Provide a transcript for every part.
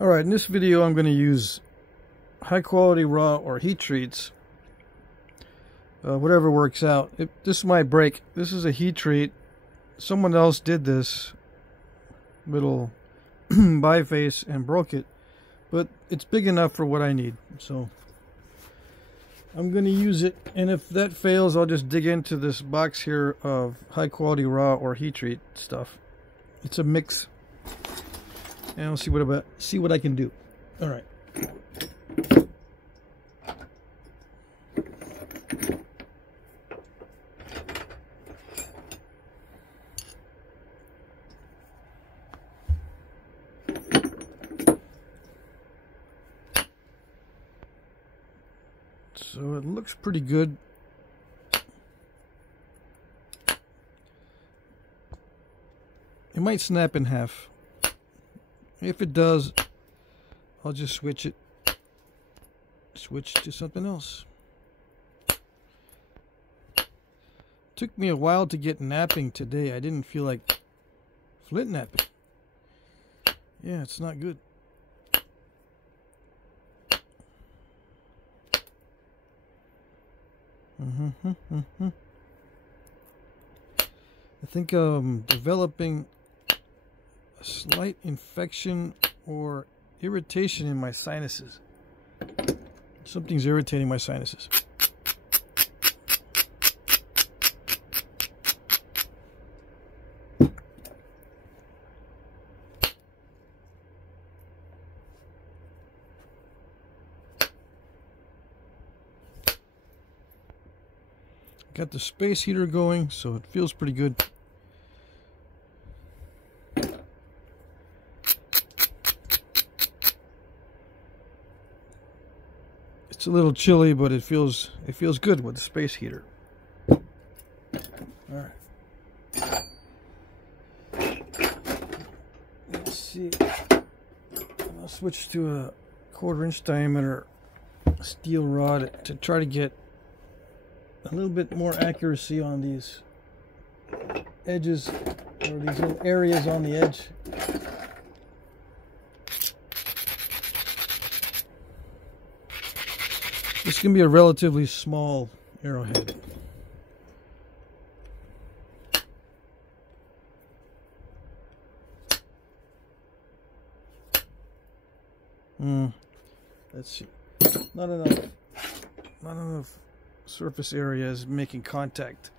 Alright, in this video I'm going to use high quality raw or heat treats. Whatever works out. This might break. This is a heat treat. Someone else did this little biface and broke it. But it's big enough for what I need. So I'm going to use it. And if that fails, I'll just dig into this box here of high quality raw or heat treat stuff. It's a mix. And I'll see what I can do. All right. So it looks pretty good. It might snap in half. If it does, I'll just switch to something else. Took me a while to get knapping today. I didn't feel like flint knapping. Yeah, it's not good. I think I'm developing a slight infection or irritation in my sinuses. Something's irritating my sinuses. Got the space heater going, so it feels pretty good. It's a little chilly, but it feels good with the space heater. All right. Let's see. I'll switch to a 1/4 inch diameter steel rod to try to get a little bit more accuracy on these edges, or these little areas on the edge. This can be a relatively small arrowhead. Let's see. Not enough surface area is making contact.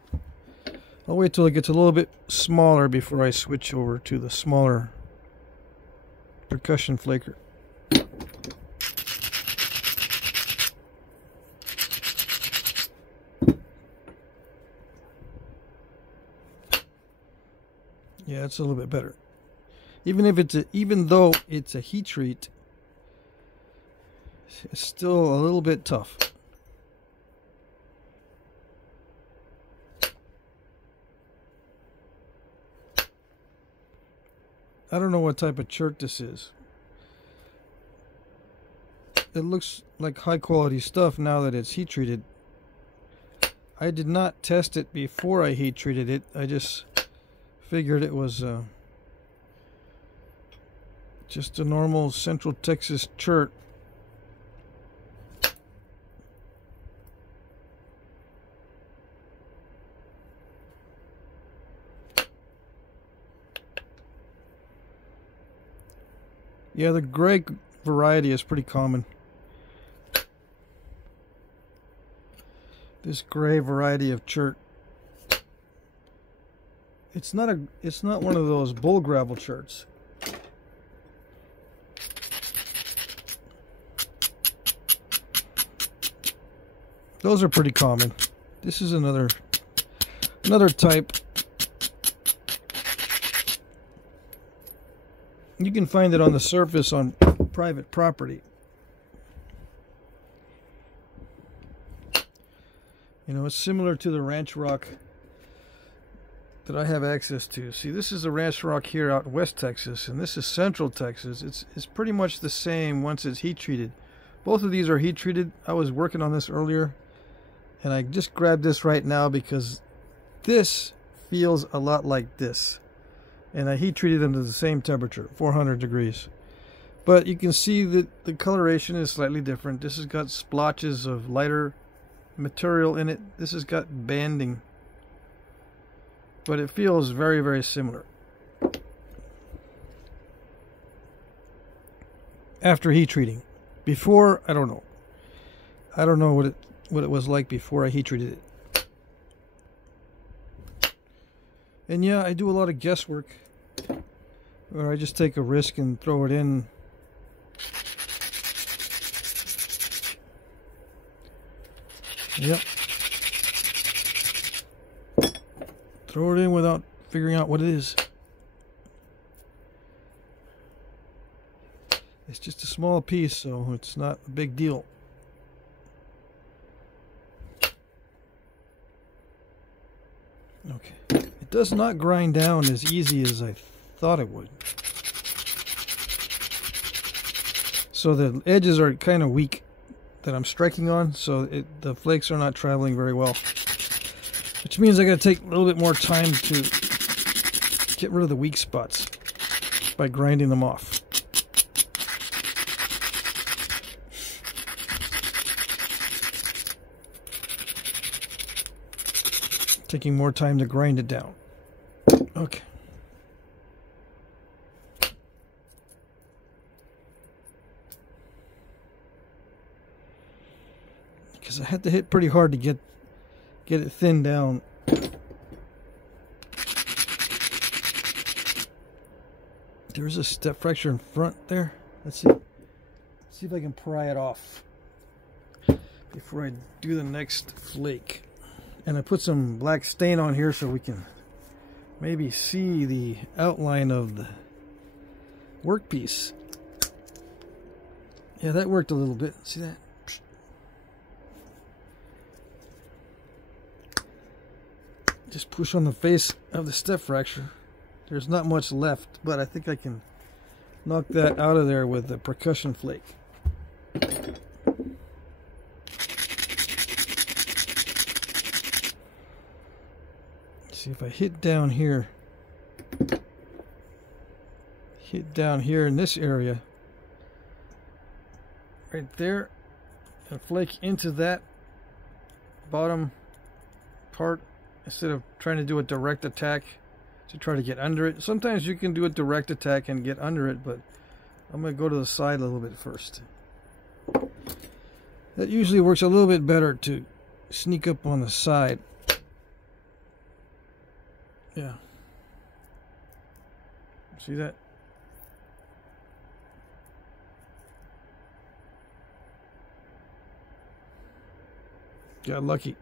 I'll wait till it gets a little bit smaller before I switch over to the smaller percussion flaker. Yeah, it's a little bit better. Even though it's a heat treat, it's still a little bit tough. I don't know what type of chert this is. It looks like high quality stuff now that it's heat treated. I did not test it before I heat treated it. I just figured it was just a normal Central Texas chert. Yeah, the gray variety is pretty common. This gray variety of chert. It's not one of those bull gravel cherts. Those are pretty common. This is another type. You can find it on the surface on private property. You know, it's similar to the ranch rock that I have access to. See, this is a ranch rock here out in West Texas, and this is Central Texas. It's pretty much the same once it's heat treated. Both of these are heat treated. I was working on this earlier, and I just grabbed this right now because this feels a lot like this. And I heat treated them to the same temperature, 400 degrees. But you can see that the coloration is slightly different. This has got splotches of lighter material in it. This has got banding. But it feels very, very similar. After heat treating. Before, I don't know. I don't know what it was like before I heat treated it. And yeah, I do a lot of guesswork. Or I just take a risk and throw it in. Yep. Throw it in without figuring out what it is. It's just a small piece, so it's not a big deal. Okay. It does not grind down as easy as I thought it would. So the edges are kind of weak that I'm striking on, so the flakes are not traveling very well. Which means I got to take a little bit more time to get rid of the weak spots by grinding them off. Taking more time to grind it down. Okay. Because I had to hit pretty hard to get it thinned down. There's a step fracture in front there. Let's see if I can pry it off before I do the next flake. And I put some black stain on here so we can maybe see the outline of the workpiece. Yeah, that worked a little bit. See that? Just push on the face of the step fracture. There's not much left, but I think I can knock that out of there with the percussion flake. See if I hit down here in this area right there and flake into that bottom part instead of trying to do a direct attack to try to get under it. Sometimes you can do a direct attack and get under it, but I'm going to go to the side a little bit first. That usually works a little bit better to sneak up on the side. Yeah. See that? Got lucky.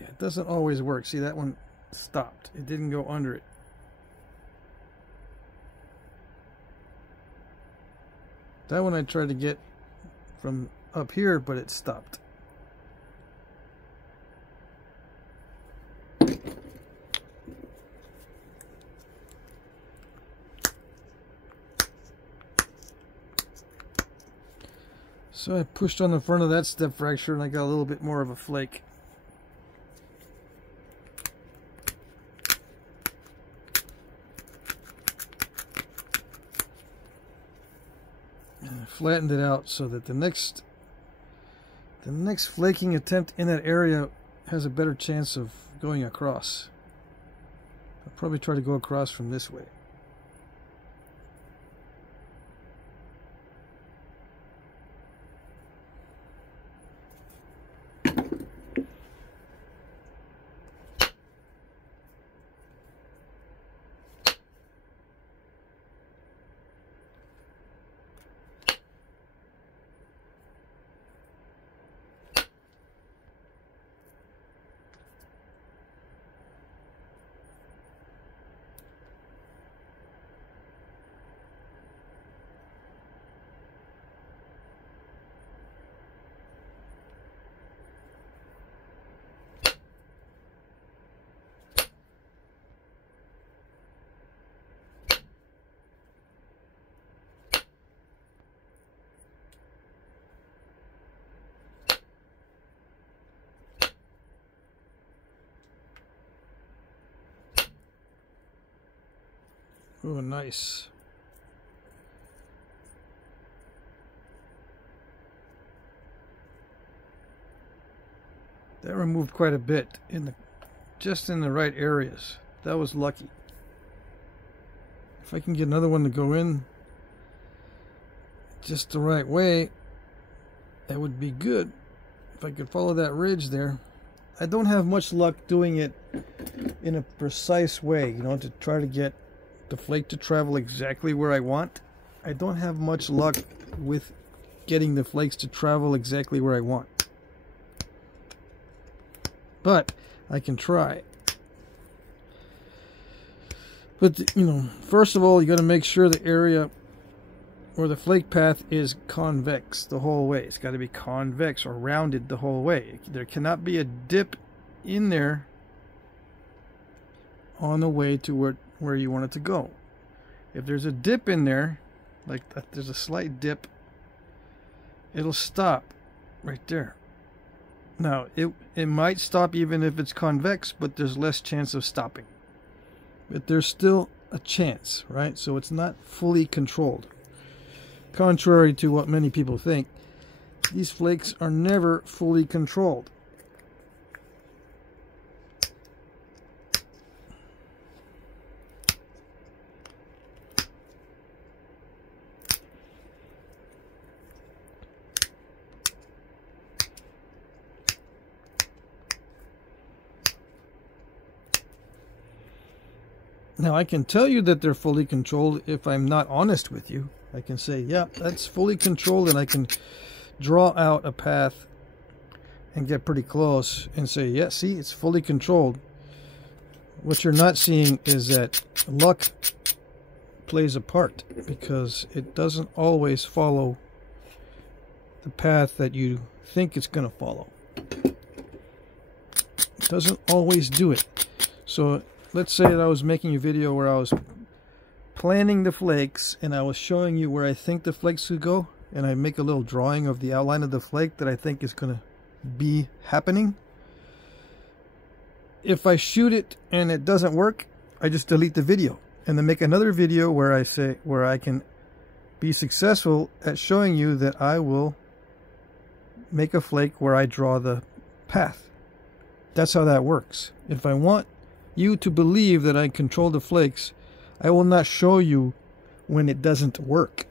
Yeah, it doesn't always work. See, that one stopped. It didn't go under it. That one I tried to get from up here, but it stopped. So I pushed on the front of that step fracture and I got a little bit more of a flake. And I flattened it out so that the next flaking attempt in that area has a better chance of going across. I'll probably try to go across from this way. Oh, nice. That removed quite a bit just in the right areas. That was lucky. If I can get another one to go in just the right way, that would be good. If I could follow that ridge there. I don't have much luck doing it in a precise way, you know, to try to get the flake to travel exactly where I want. I don't have much luck with getting the flakes to travel exactly where I want. But I can try. But, you know, first of all, you got to make sure the area or the flake path is convex the whole way. It's got to be convex or rounded the whole way. There cannot be a dip in there on the way to where you want it to go. If there's a dip in there, like there's a slight dip, it'll stop right there. Now, it might stop even if it's convex, but there's less chance of stopping. But there's still a chance, right? So it's not fully controlled. Contrary to what many people think, these flakes are never fully controlled. Now, I can tell you that they're fully controlled if I'm not honest with you. I can say, yeah, that's fully controlled, and I can draw out a path and get pretty close and say, yeah, see, it's fully controlled. What you're not seeing is that luck plays a part, because it doesn't always follow the path that you think it's going to follow. It doesn't always do it. So let's say that I was making a video where I was planning the flakes and I was showing you where I think the flakes could go, and I make a little drawing of the outline of the flake that I think is going to be happening. If I shoot it and it doesn't work, I just delete the video and then make another video where I can be successful at showing you that I will make a flake where I draw the path. That's how that works. If I want you to believe that I control the flakes, I will not show you when it doesn't work.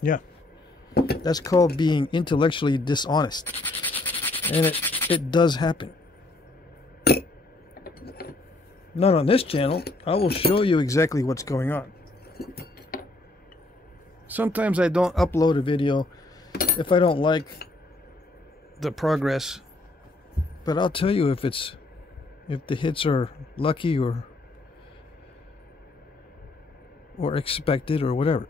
Yeah. That's called being intellectually dishonest. And it does happen. Not on this channel. I will show you exactly what's going on. Sometimes I don't upload a video if I don't like the progress. But I'll tell you if the hits are lucky or expected or whatever.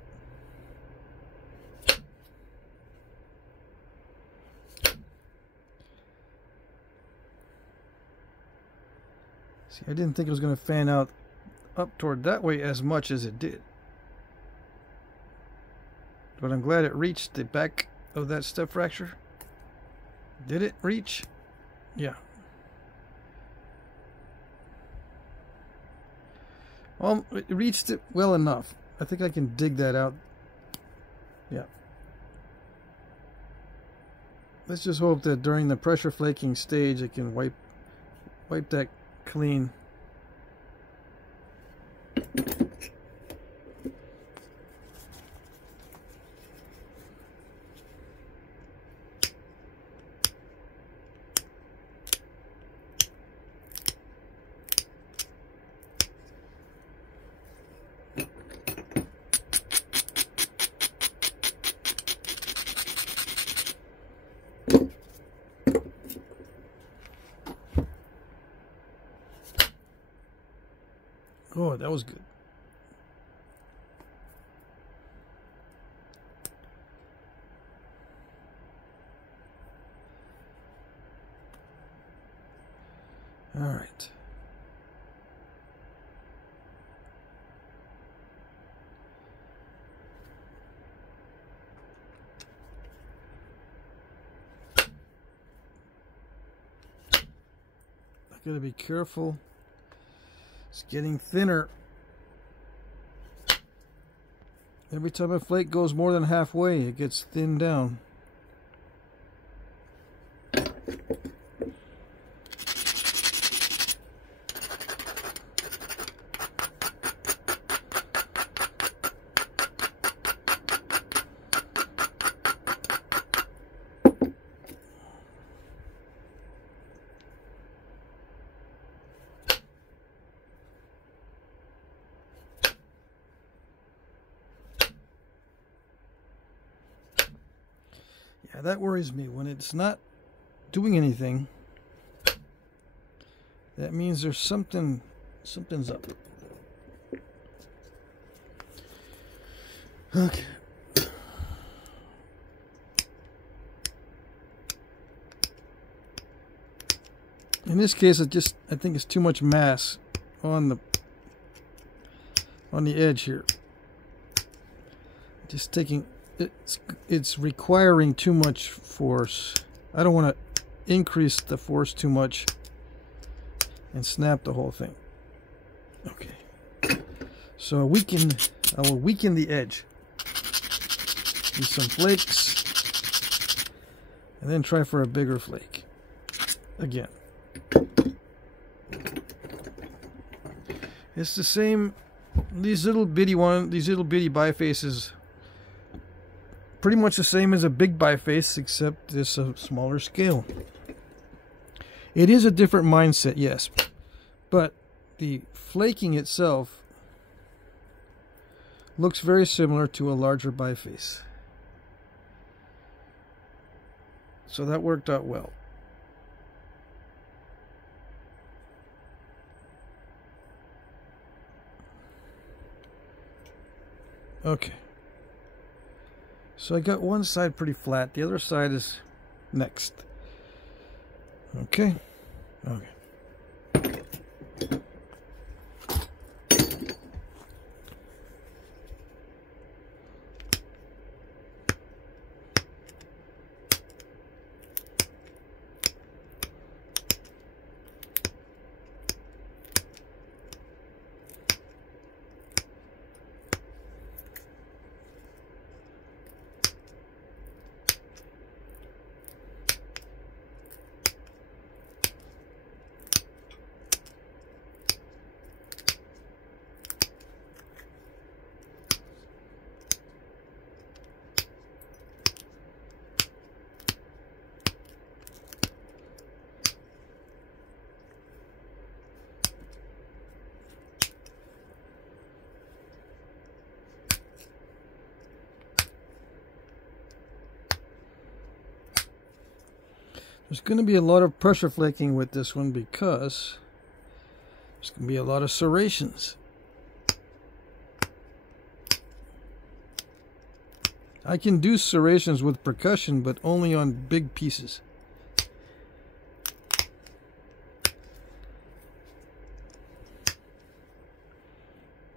See, I didn't think it was going to fan out up toward that way as much as it did. But I'm glad it reached the back of that step fracture. Did it reach? Yeah. Well, it reached it well enough. I think I can dig that out. Yeah. Let's just hope that during the pressure flaking stage it can wipe that clean. Oh, that was good. All right. I gotta be careful. It's getting thinner. Every time a flake goes more than halfway, it gets thinned down. Yeah, that worries me. When it's not doing anything, that means there's something's up. Okay. In this case, I think it's too much mass on the edge here. Just taking it's requiring too much force. I don't want to increase the force too much and snap the whole thing. Okay. So I will weaken the edge. Use some flakes. And then try for a bigger flake. Again. It's the same. These little bitty bifaces, pretty much the same as a big biface, except it's a smaller scale. It is a different mindset, yes, but the flaking itself looks very similar to a larger biface. So that worked out well. Okay. So I got one side pretty flat. The other side is next. Okay. Okay. There's going to be a lot of pressure flaking with this one because there's going to be a lot of serrations. I can do serrations with percussion, but only on big pieces.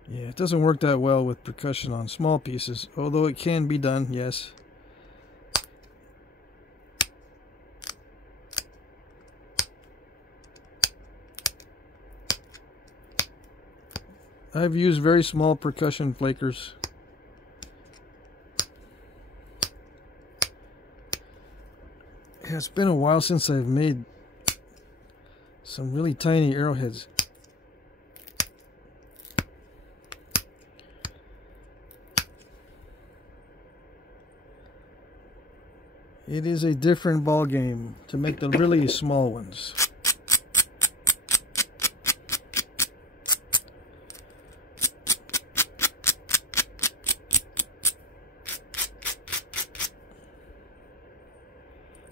Yeah, it doesn't work that well with percussion on small pieces, although it can be done, yes. I've used very small percussion flakers. Yeah, it's been a while since I've made some really tiny arrowheads. It is a different ball game to make the really small ones.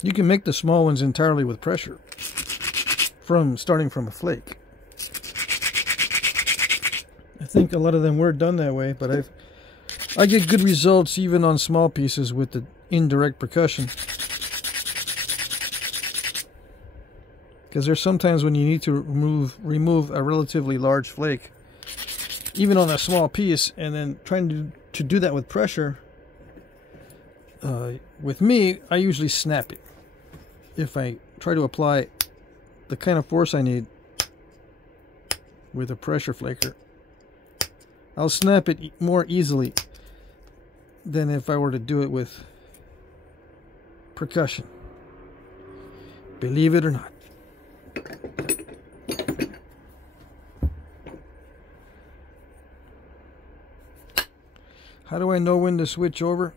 You can make the small ones entirely with pressure, starting from a flake. I think a lot of them were done that way, but I get good results even on small pieces with the indirect percussion. Because there's sometimes when you need to remove a relatively large flake, even on a small piece, and then trying to do that with pressure. With me, I usually snap it. If I try to apply the kind of force I need with a pressure flaker, I'll snap it more easily than if I were to do it with percussion. Believe it or not. How do I know when to switch over?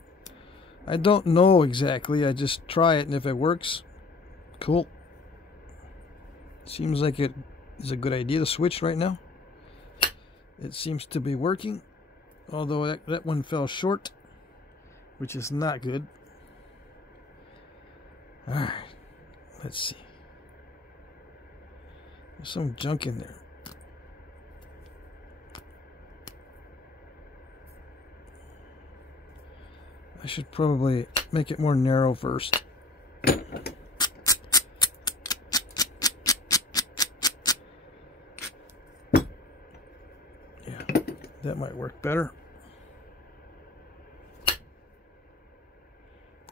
I don't know exactly. I just try it, and if it works, cool. Seems like it is a good idea to switch right now. It seems to be working, although that one fell short, which is not good. Alright, let's see. There's some junk in there. I should probably make it more narrow first. Yeah, that might work better.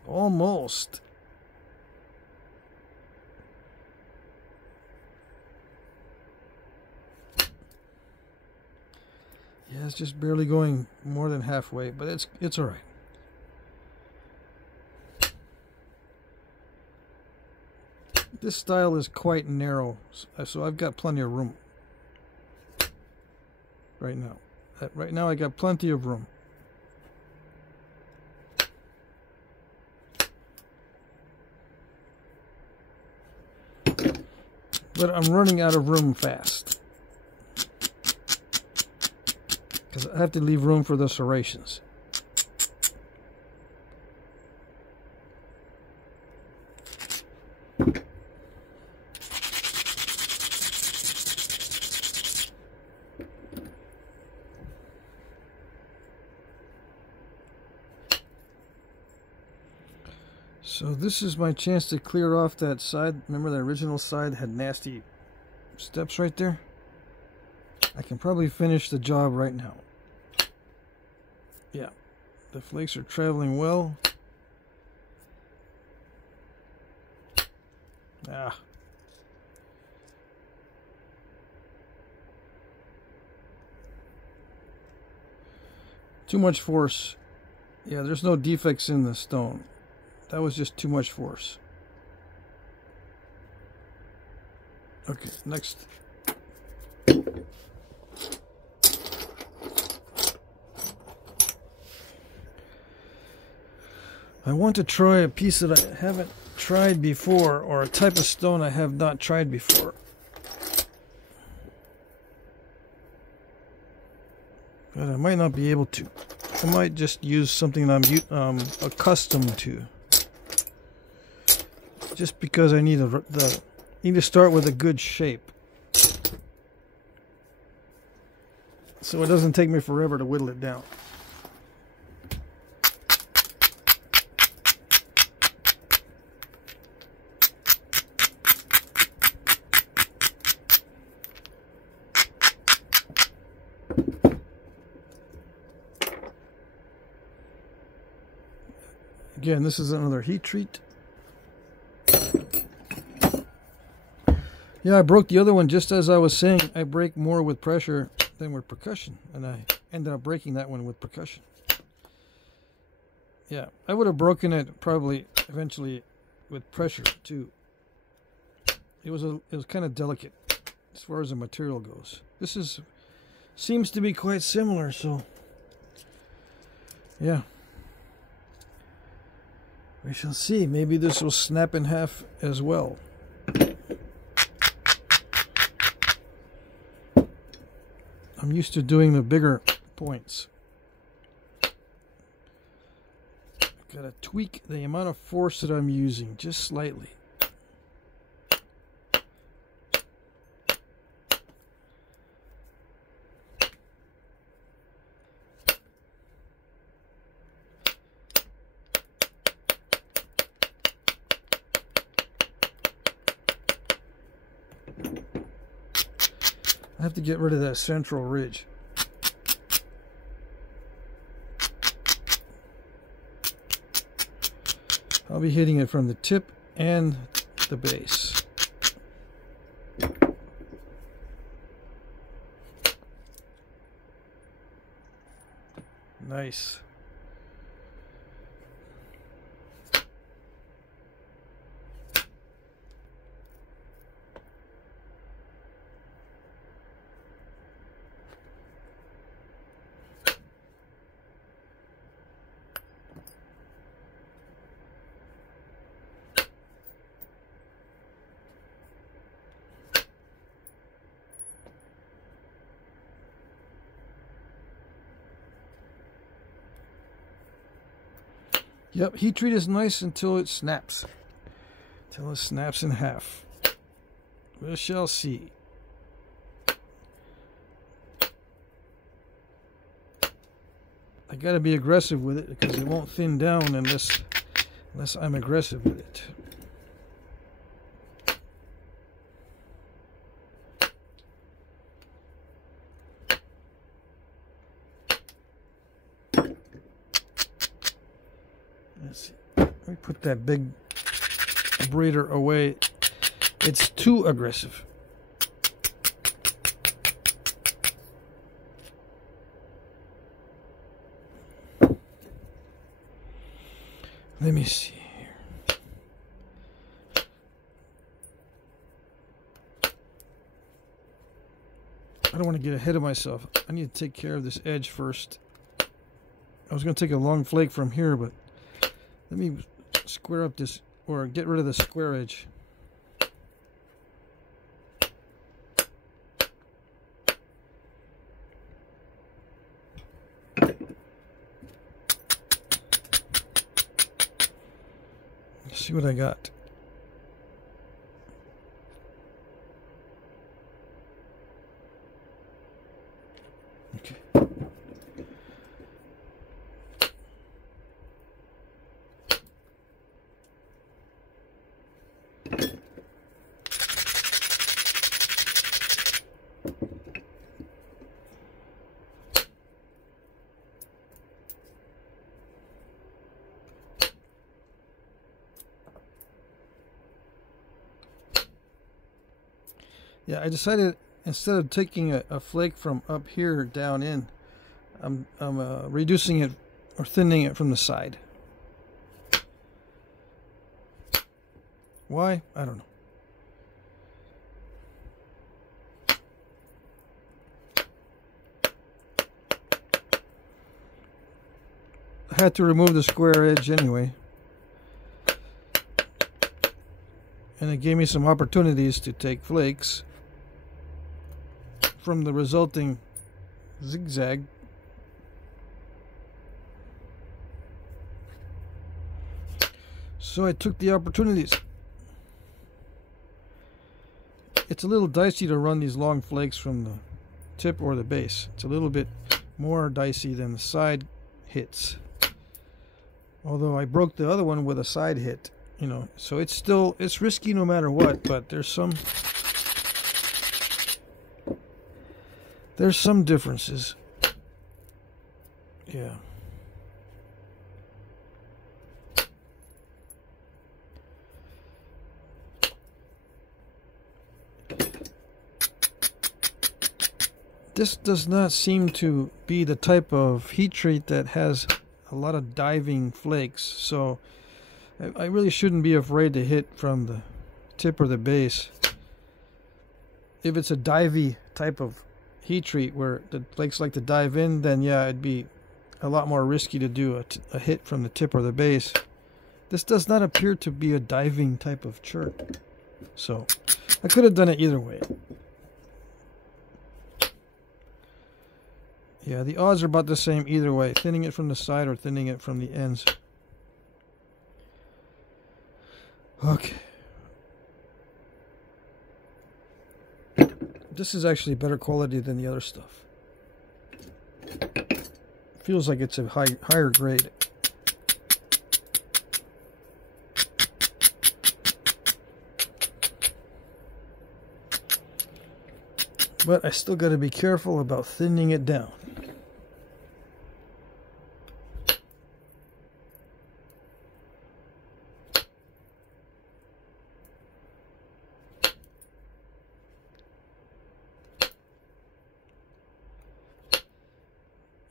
Almost. Yeah, it's just barely going more than halfway, but it's all right. This style is quite narrow, so I've got plenty of room right now. Right now I got plenty of room. But I'm running out of room fast, because I have to leave room for the serrations. So this is my chance to clear off that side. Remember the original side had nasty steps right there? I can probably finish the job right now. Yeah, the flakes are traveling well. Ah. Too much force. Yeah, there's no defects in the stone. That was just too much force. Okay, next. I want to try a piece that I haven't tried before, or a type of stone I have not tried before. But I might not be able to. I might just use something I'm accustomed to. Just because I need to start with a good shape, so it doesn't take me forever to whittle it down. Again, this is another heat treat. Yeah, I broke the other one just as I was saying. I break more with pressure than with percussion, and I ended up breaking that one with percussion. Yeah, I would have broken it probably eventually with pressure too. It was kind of delicate as far as the material goes. This seems to be quite similar, so yeah. We shall see. Maybe this will snap in half as well. I'm used to doing the bigger points. Gotta tweak the amount of force that I'm using just slightly. I have to get rid of that central ridge. I'll be hitting it from the tip and the base. Nice. Yep, heat treat is nice until it snaps. Until it snaps in half. We shall see. I gotta be aggressive with it because it won't thin down unless I'm aggressive with it. Let's see. Let me put that big Abrader away. It's too aggressive. Let me see here. I don't want to get ahead of myself. I need to take care of this edge first. I was going to take a long flake from here, but let me square up this, or get rid of the square edge. See what I got. Okay. Yeah, I decided instead of taking a flake from up here down in, I'm reducing it or thinning it from the side. Why? I don't know. I had to remove the square edge anyway. And it gave me some opportunities to take flakes from the resulting zigzag. So I took the opportunities. It's a little dicey to run these long flakes from the tip or the base. It's a little bit more dicey than the side hits. Although I broke the other one with a side hit, you know, so it's risky no matter what, but there's some differences. Yeah. This does not seem to be the type of heat treat that has a lot of diving flakes, so I really shouldn't be afraid to hit from the tip or the base. If it's a divey type of heat treat where the flakes like to dive in, then yeah, it'd be a lot more risky to do a hit from the tip or the base. This does not appear to be a diving type of chirp, so I could have done it either way. Yeah, the odds are about the same either way, thinning it from the side or thinning it from the ends. Okay. This is actually better quality than the other stuff. Feels like it's a higher grade. But I still got to be careful about thinning it down.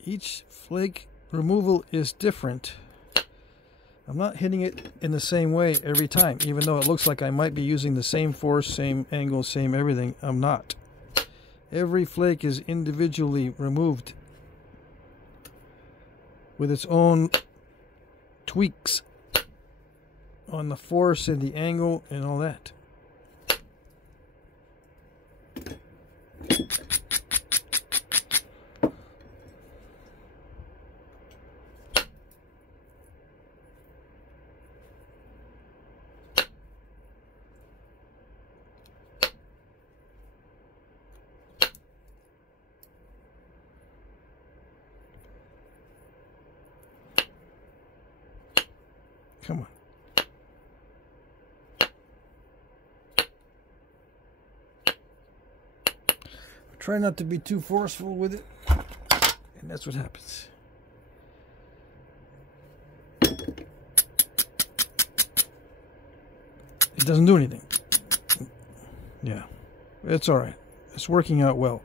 Each flake removal is different. I'm not hitting it in the same way every time, even though it looks like I might be using the same force, same angle, same everything. I'm not. Every flake is individually removed with its own tweaks on the force and the angle and all that. Come on. Try not to be too forceful with it, and that's what happens. It doesn't do anything. Yeah, it's all right. It's working out well.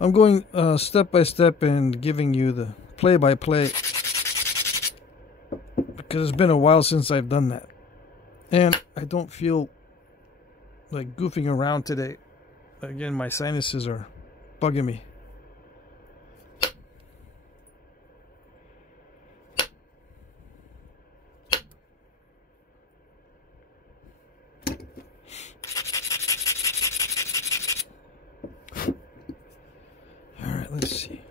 I'm going step by step and giving you the play-by-play because it's been a while since I've done that. And I don't feel like goofing around today. Again, my sinuses are bugging me. Alright, let's see.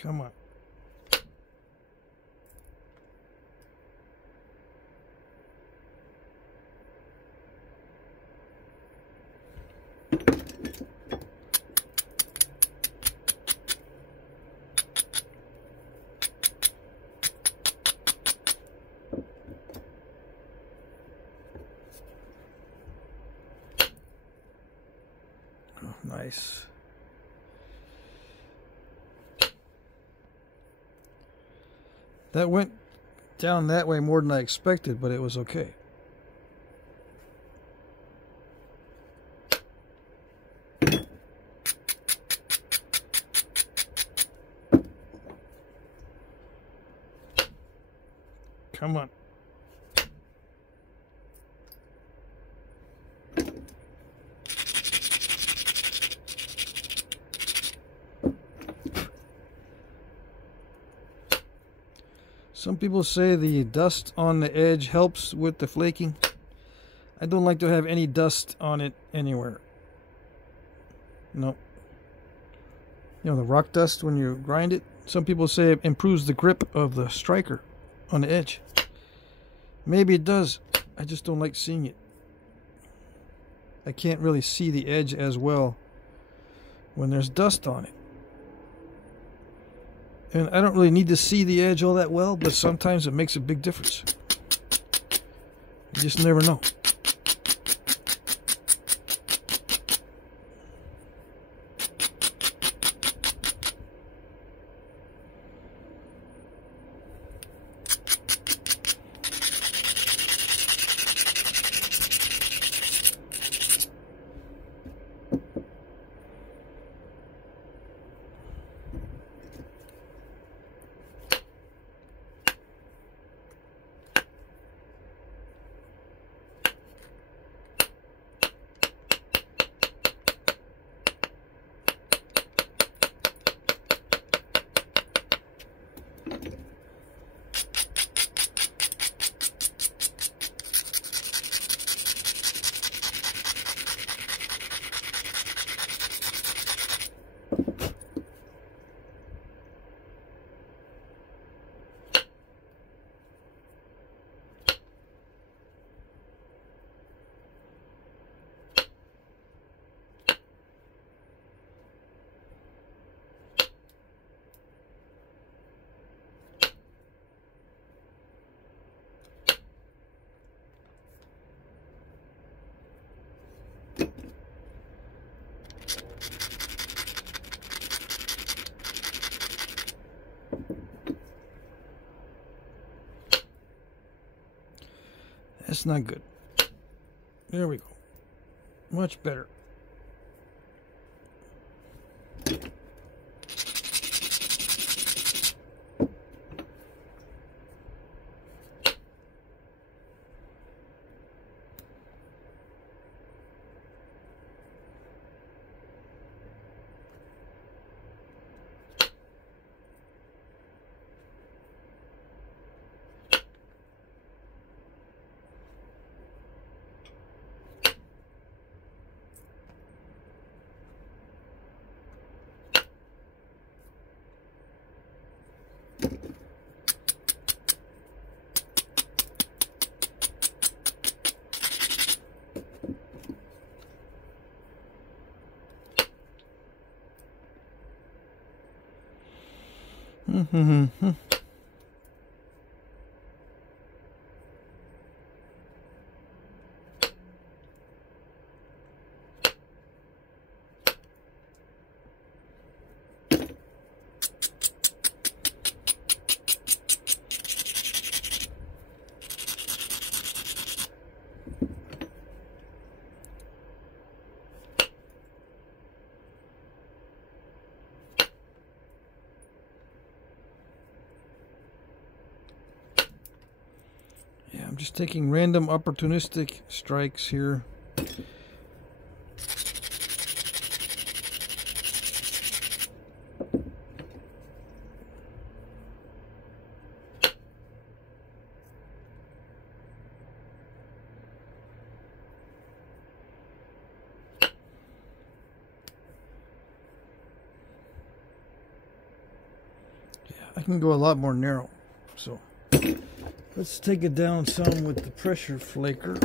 Come on. Oh, nice. That went down that way more than I expected, but it was okay. Come on. Some people say the dust on the edge helps with the flaking. I don't like to have any dust on it anywhere. No. You know, the rock dust when you grind it, some people say it improves the grip of the striker on the edge. Maybe it does. I just don't like seeing it. I can't really see the edge as well when there's dust on it. And I don't really need to see the edge all that well, but sometimes it makes a big difference. You just never know. That's not good. There we go. Much better. I'm just taking random opportunistic strikes here. I can go a lot more narrow, so let's take it down some with the pressure flaker.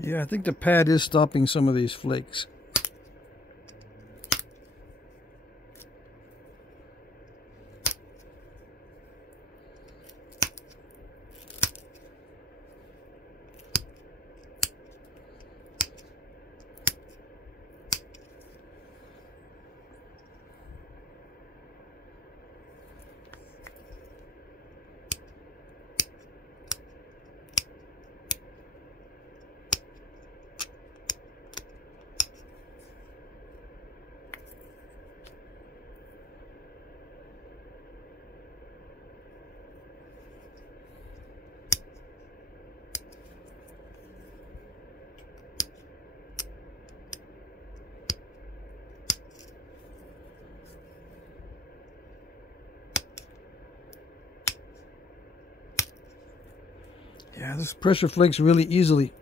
Yeah, I think the pad is stopping some of these flakes. Yeah, this pressure flakes really easily.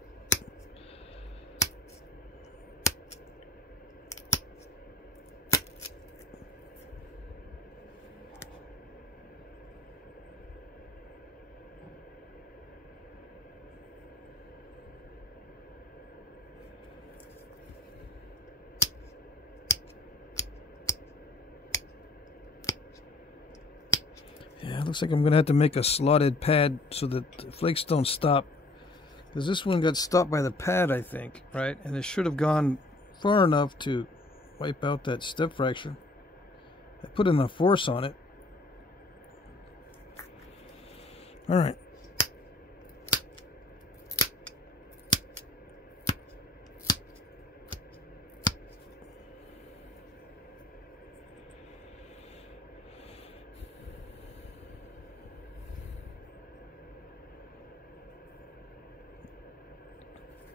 Yeah, looks like I'm going to have to make a slotted pad so that the flakes don't stop. Because this one got stopped by the pad, I think, right? And it should have gone far enough to wipe out that step fracture. I put enough force on it. All right.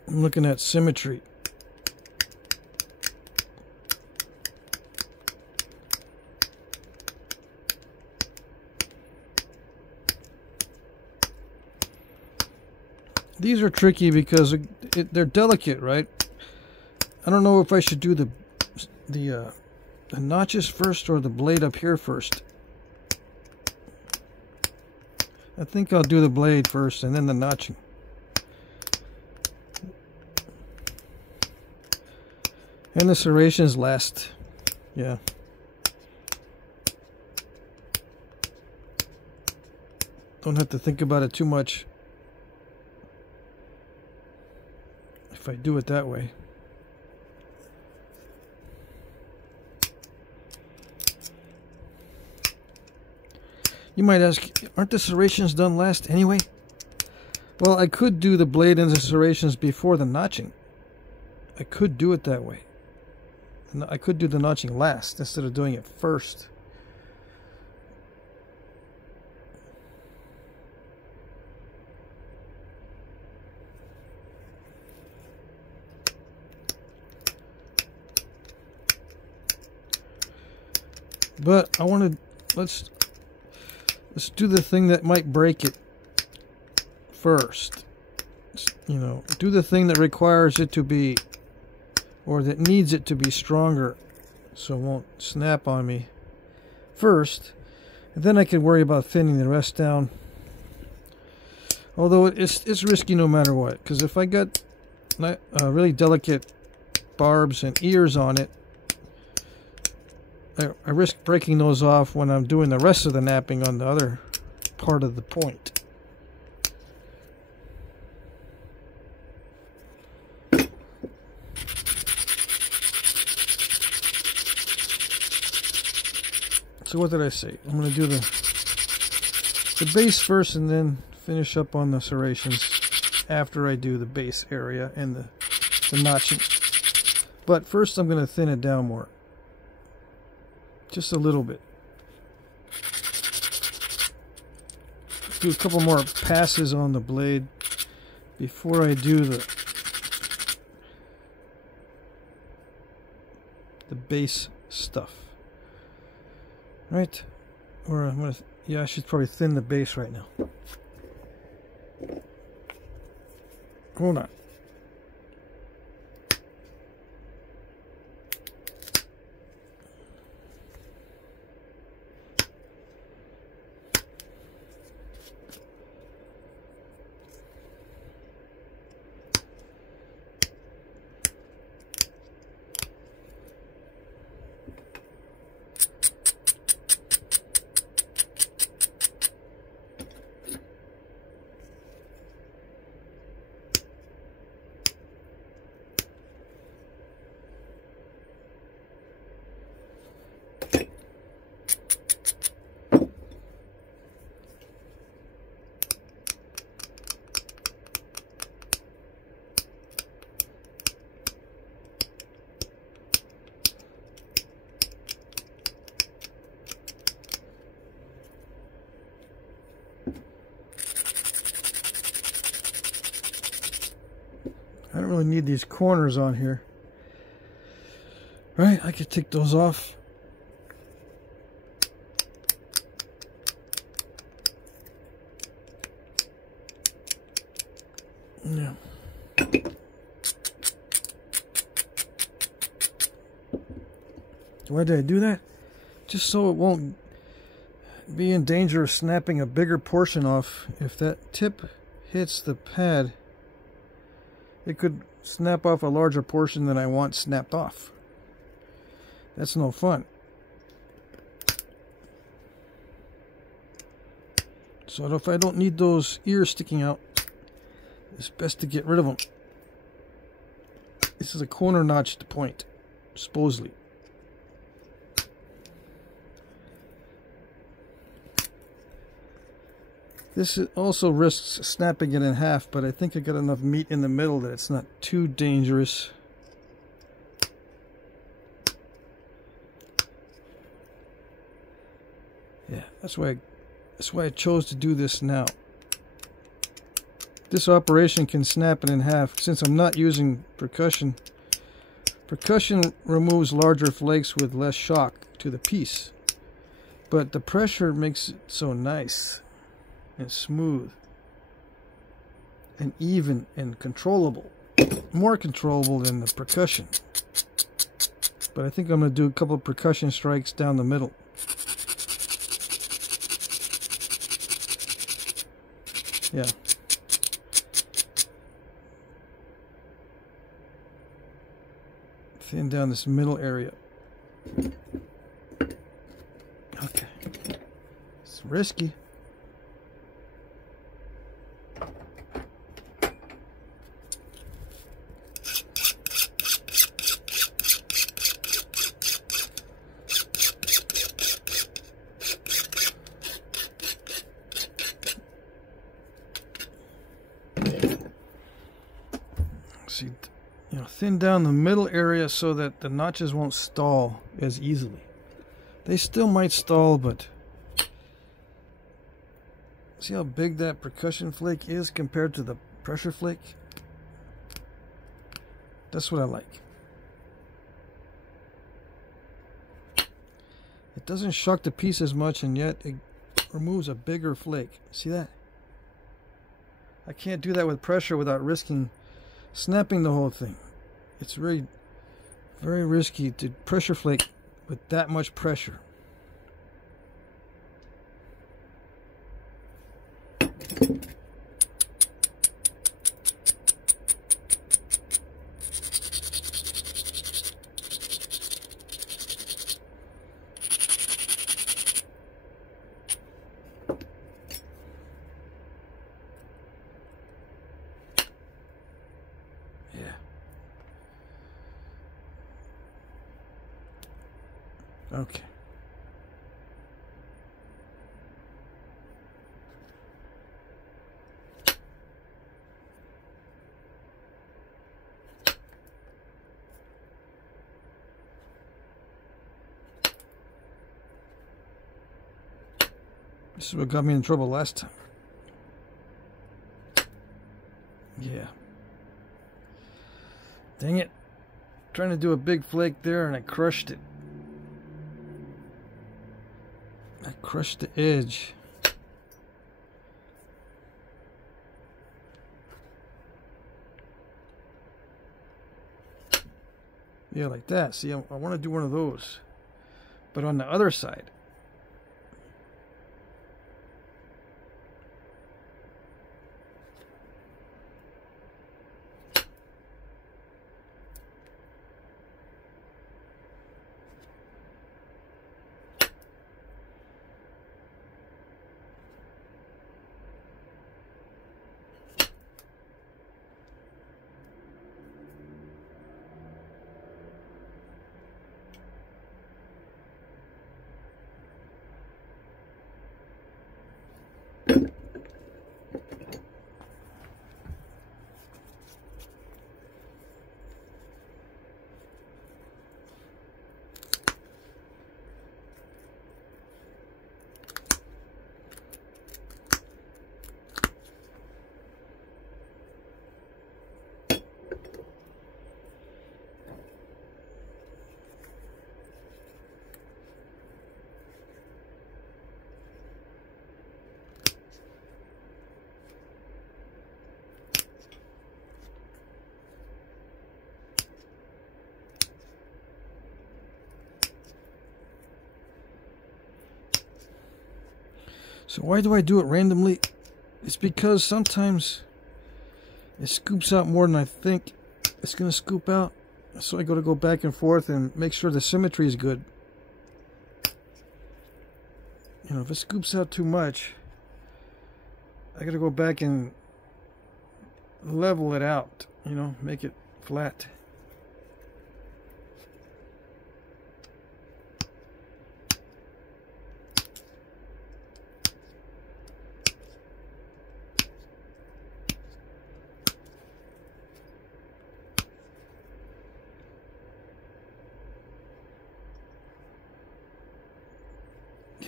I'm looking at symmetry. These are tricky because they're delicate, right? I don't know if I should do the notches first or the blade up here first. I think I'll do the blade first and then the notching. And the serrations last. Yeah. Don't have to think about it too much if I do it that way. You might ask, aren't the serrations done last anyway? Well, I could do the blade and the serrations before the notching. I could do it that way. I could do the notching last instead of doing it first. But I want to, let's do the thing that might break it first. You know, do the thing that requires it to be, or that needs it to be stronger so it won't snap on me first. And then I can worry about thinning the rest down. Although it's risky no matter what, because if I got really delicate barbs and ears on it, I risk breaking those off when I'm doing the rest of the knapping on the other part of the point. So what did I say? I'm going to do the base first and then finish up on the serrations after I do the base area and the notching. But first I'm going to thin it down more. Just a little bit. Do a couple more passes on the blade before I do the base stuff. Right? Or I'm gonna, yeah, I should probably thin the base right now. Hold on. I don't really need these corners on here. Right, I could take those off. Yeah. Why did I do that? Just so it won't be in danger of snapping a bigger portion off. If that tip hits the pad, it could snap off a larger portion than I want snapped off. That's no fun. So if I don't need those ears sticking out, it's best to get rid of them. This is a corner notched point, supposedly. This also risks snapping it in half, but I think I got enough meat in the middle that it's not too dangerous. Yeah, that's why I chose to do this now. This operation can snap it in half. Since I'm not using percussion, percussion removes larger flakes with less shock to the piece. But the pressure makes it so nice and smooth. and even and controllable. More controllable than the percussion. But I think I'm going to do a couple of percussion strikes down the middle. Yeah. Thin down this middle area. Okay. It's risky. See, you know, thin down the middle area so that the notches won't stall as easily. They still might stall, but see how big that percussion flake is compared to the pressure flake? That's what I like. It doesn't shock the piece as much, and yet it removes a bigger flake. See that? I can't do that with pressure without risking snapping the whole thing. It's very, very risky to pressure flake with that much pressure. Okay. This is what got me in trouble last time. Yeah. Dang it. Trying to do a big flake there and I crushed it. I crushed the edge. Yeah, like that. See, I want to do one of those. But on the other side. So why do I do it randomly? It's because sometimes it scoops out more than I think it's going to scoop out. So I got to go back and forth and make sure the symmetry is good. You know, if it scoops out too much, I got to go back and level it out. You know, make it flat.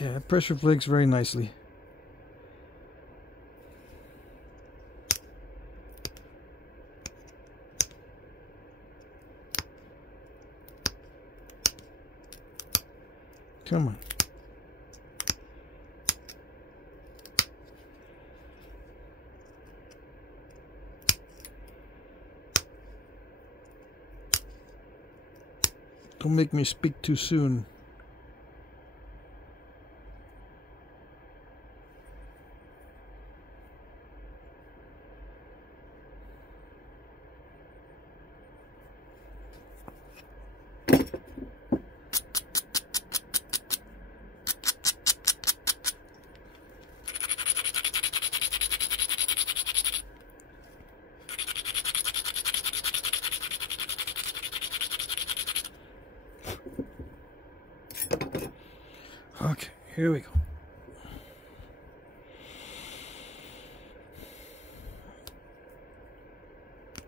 Yeah, it pressure flakes very nicely. Come on. Don't make me speak too soon. Okay, here we go.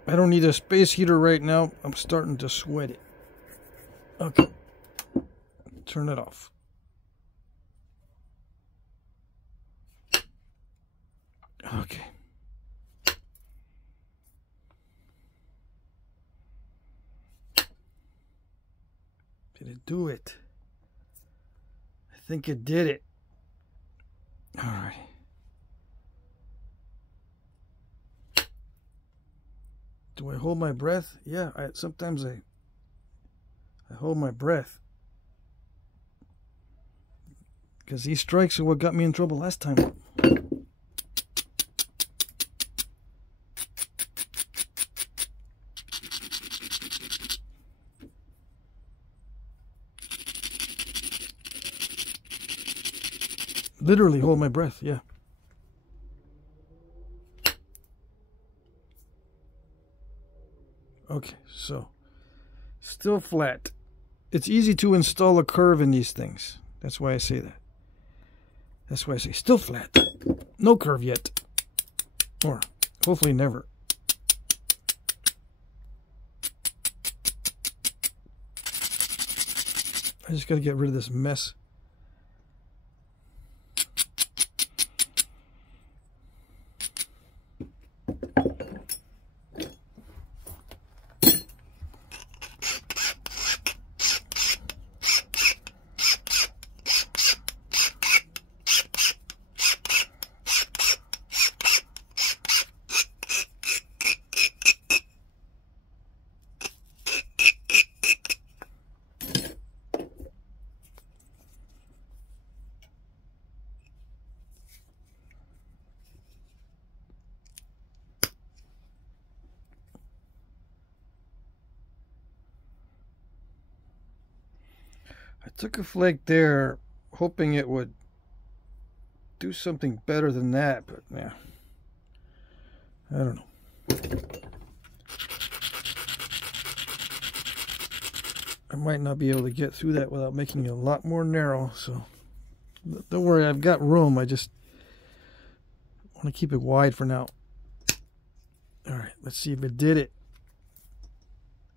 I don't need a space heater right now. I'm starting to sweat it. Okay. Turn it off. Okay. Did it do it? I think it did it. All right. Do I hold my breath? Yeah, sometimes I hold my breath. Because these strikes are what got me in trouble last time. Literally hold my breath, yeah. Okay, so still flat. It's easy to install a curve in these things. That's why I say that. That's why I say still flat. No curve yet. Or hopefully never. I just got to get rid of this mess. I took a flake there hoping it would do something better than that, but yeah, I don't know. I might not be able to get through that without making it a lot more narrow, so don't worry, I've got room. I just want to keep it wide for now. Alright, let's see if it did it.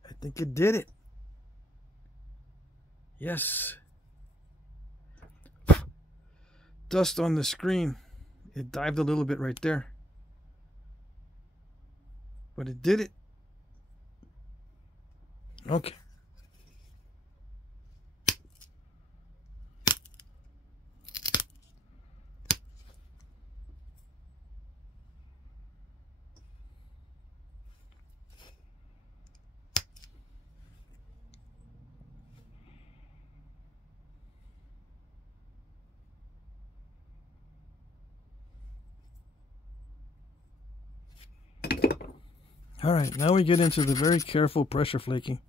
I think it did it. Yes. Dust on the screen. It dived a little bit right there. But it did it. Okay. Alright, now we get into the very careful pressure flaking.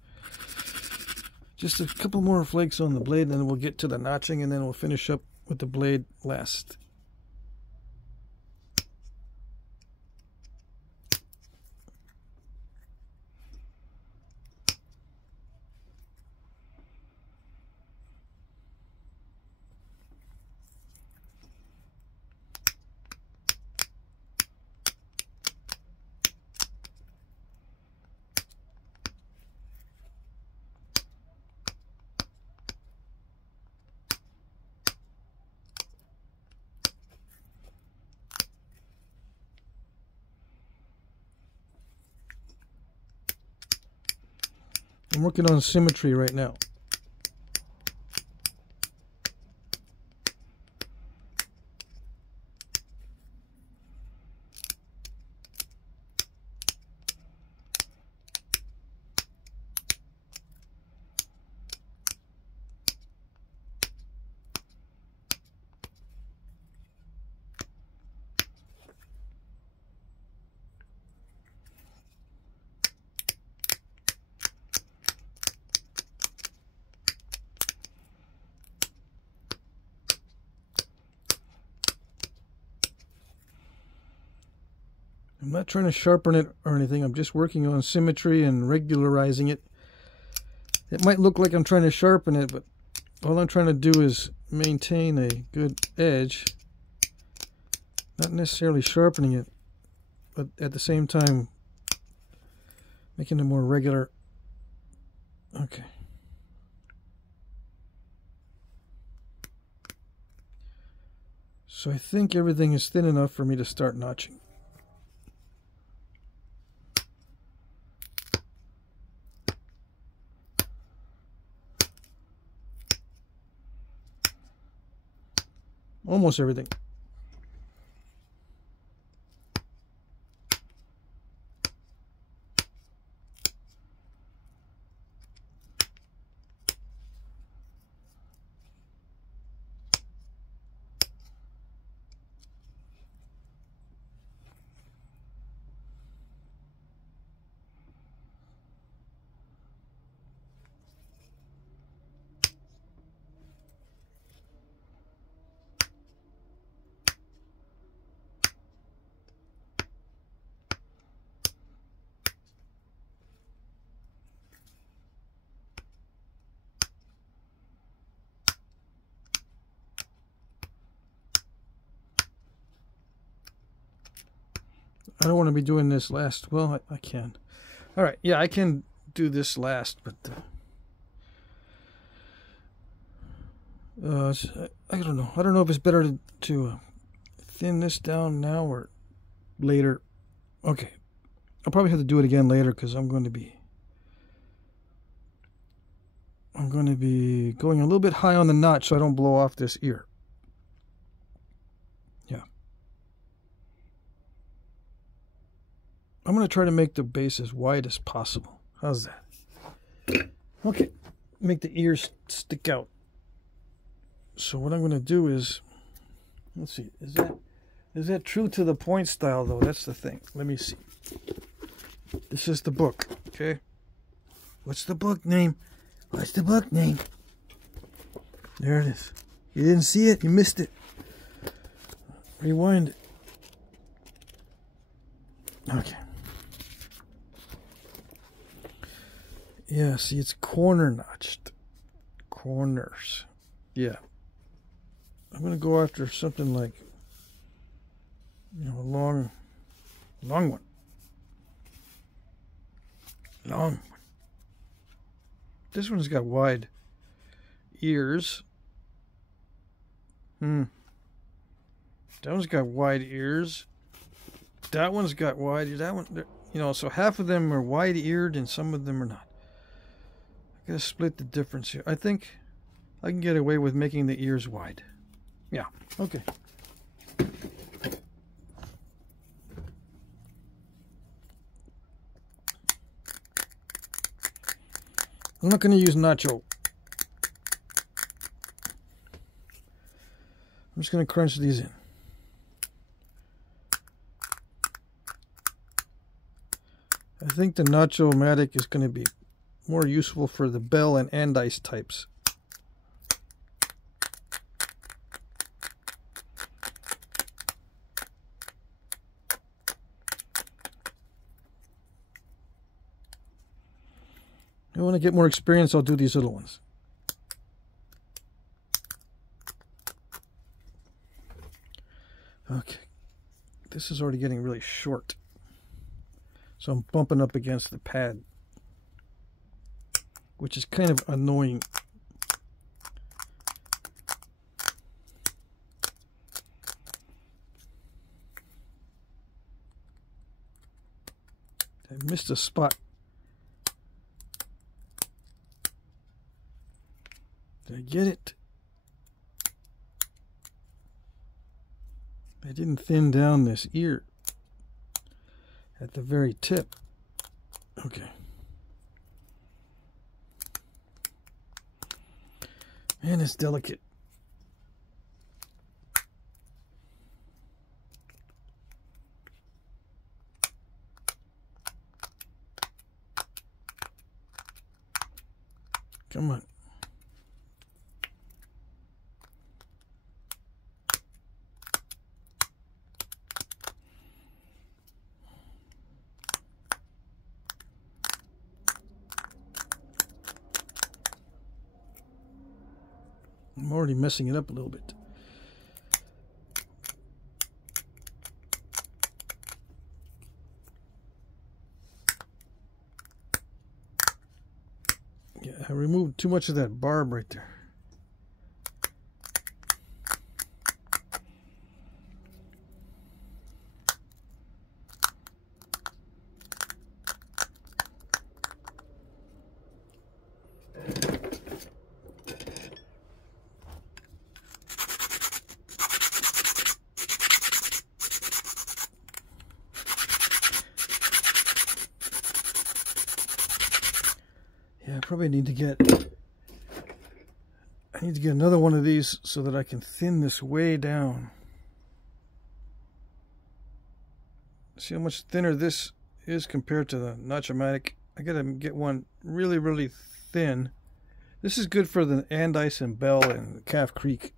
Just a couple more flakes on the blade, and then we'll get to the notching, and then we'll finish up with the blade last. I'm working on symmetry right now. I'm not trying to sharpen it or anything. I'm just working on symmetry and regularizing it. It might look like I'm trying to sharpen it, but all I'm trying to do is maintain a good edge. Not necessarily sharpening it, but at the same time making it more regular. Okay. So I think everything is thin enough for me to start notching. Almost everything. I don't want to be doing this last. Well, I can. All right. Yeah, I can do this last, but I don't know. I don't know if it's better to thin this down now or later. Okay. I'll probably have to do it again later because I'm going to be going a little bit high on the notch so I don't blow off this ear. Yeah. I'm going to try to make the base as wide as possible. How's that? Okay. Make the ears stick out. So what I'm going to do is, let's see, is that true to the point style though? That's the thing. Let me see. This is the book, okay? What's the book name? What's the book name? There it is. You didn't see it? You missed it. Rewind it. Okay. Yeah, see, it's corner notched. Corners. Yeah. I'm going to go after something like, you know, a long one. Long one. This one's got wide ears. That one's got wide ears. That one's got wide. That one, you know, so half of them are wide eared and some of them are not. I gotta split the difference here. I think I can get away with making the ears wide. Yeah. Okay. I'm not going to use nacho. I'm just going to crunch these in. I think the Nacho-matic is going to be more useful for the bell and andice types. I want to get more experience, I'll do these little ones. Okay. This is already getting really short. So I'm bumping up against the pad, which is kind of annoying. I missed a spot. Did I get it? I didn't thin down this ear at the very tip. Okay. Man, it's delicate. Come on. I'm already messing it up a little bit. Yeah, I removed too much of that barb right there. Yeah, I probably need to get another one of these so that I can thin this way down. See how much thinner this is compared to the Notch-O-Matic. I gotta get one really, really thin. This is good for the Andice and Bell and Calf Creek.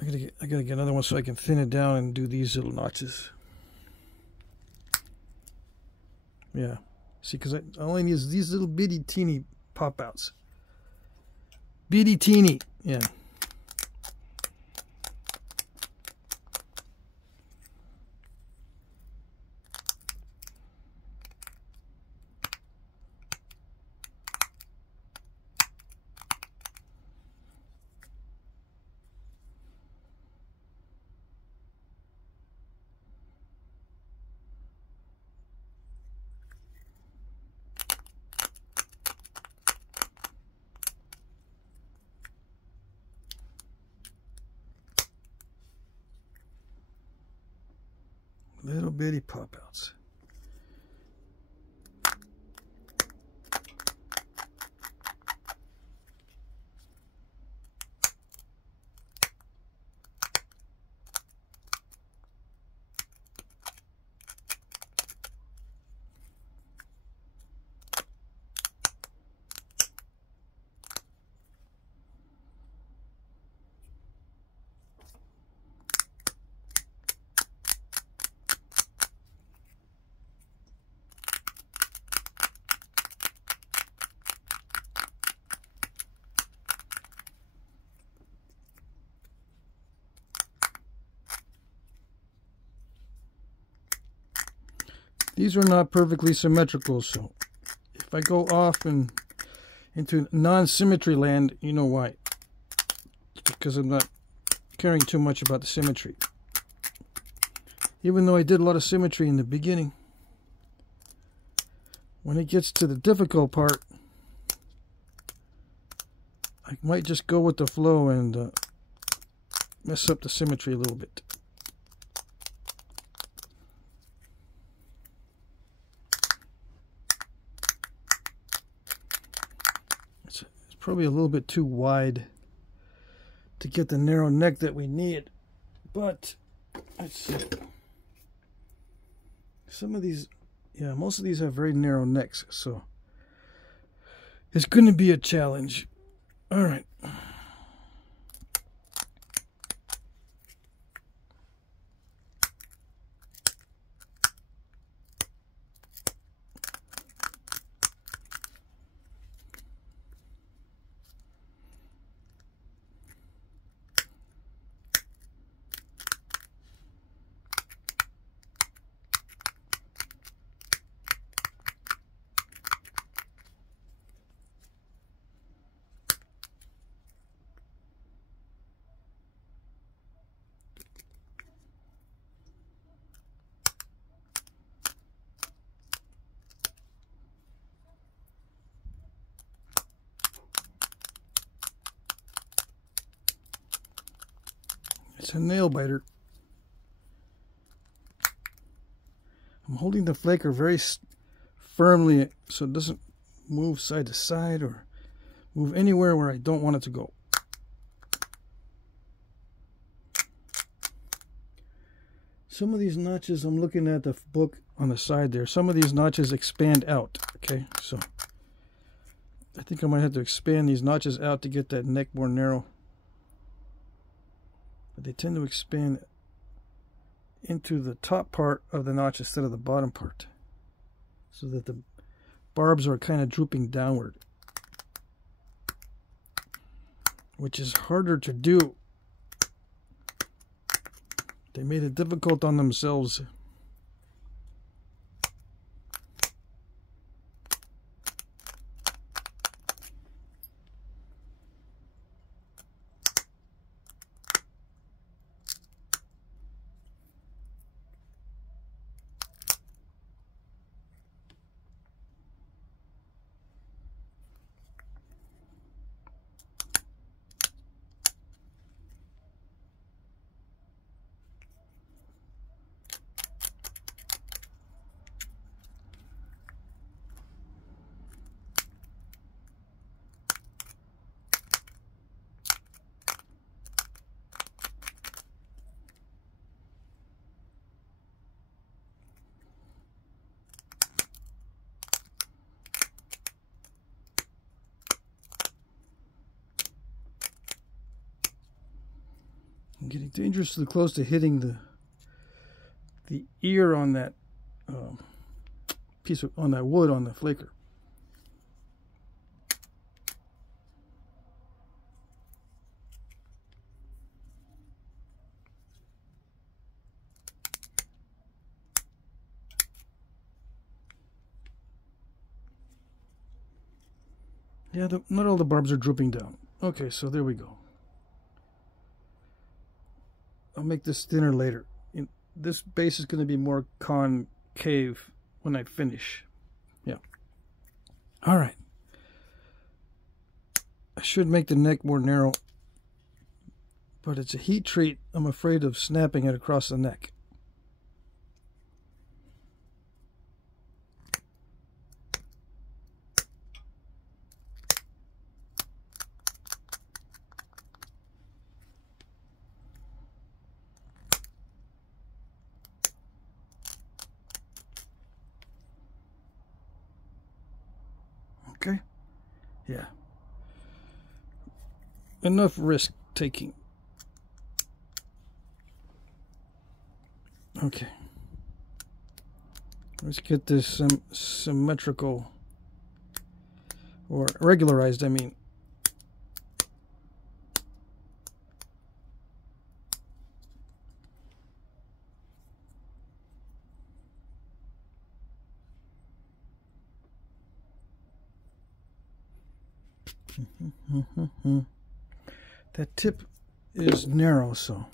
I gotta get another one so I can thin it down and do these little notches. Yeah. See, because I only need these little bitty teeny pop outs. Bitty teeny. Yeah. Little bitty pop outs. These are not perfectly symmetrical, so if I go off and into non-symmetry land, you know why. It's because I'm not caring too much about the symmetry. Even though I did a lot of symmetry in the beginning. When it gets to the difficult part, I might just go with the flow and mess up the symmetry a little bit. Probably a little bit too wide to get the narrow neck that we need, but let's see. Some of these, yeah, most of these have very narrow necks, so it's going to be a challenge. All right. It's a nail biter. I'm holding the flaker very firmly so it doesn't move side to side or move anywhere where I don't want it to go. Some of these notches, I'm looking at the book on the side there, some of these notches expand out. Okay, so I think I might have to expand these notches out to get that neck more narrow. But they tend to expand into the top part of the notch instead of the bottom part, so that the barbs are kind of drooping downward. which is harder to do. They made it difficult on themselves. I'm getting dangerously close to hitting the ear on that on that wood on the flaker. Yeah, not all the barbs are drooping down. Okay, so there we go. I'll make this thinner later. This base is going to be more concave when I finish. Yeah. All right. I should make the neck more narrow, but it's a heat treat. I'm afraid of snapping it across the neck. Okay. Yeah. Enough risk taking. Okay. Let's get this symmetrical, or regularized, I mean. That tip is narrow, so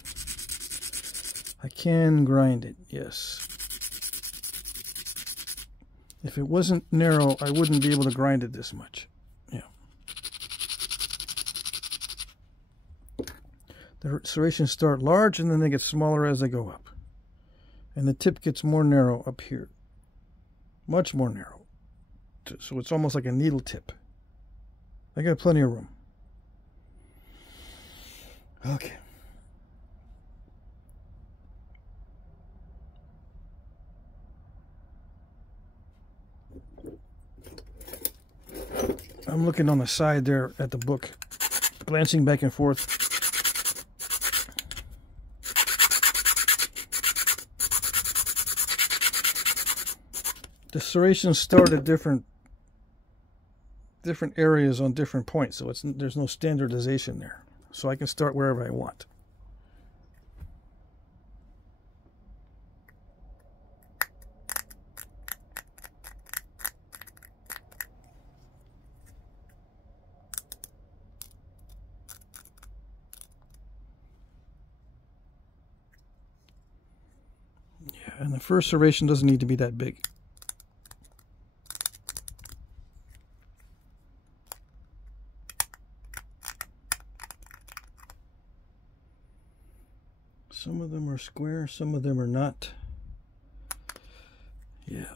I can grind it, yes. If it wasn't narrow, I wouldn't be able to grind it this much. Yeah. The serrations start large and then they get smaller as they go up. And the tip gets more narrow up here. Much more narrow. So it's almost like a needle tip. I got plenty of room. Okay. I'm looking on the side there at the book, glancing back and forth. The serrations start at different areas on different points, so there's no standardization there. So I can start wherever I want. Yeah, and the first serration doesn't need to be that big. Some of them are square, some of them are not. Yeah.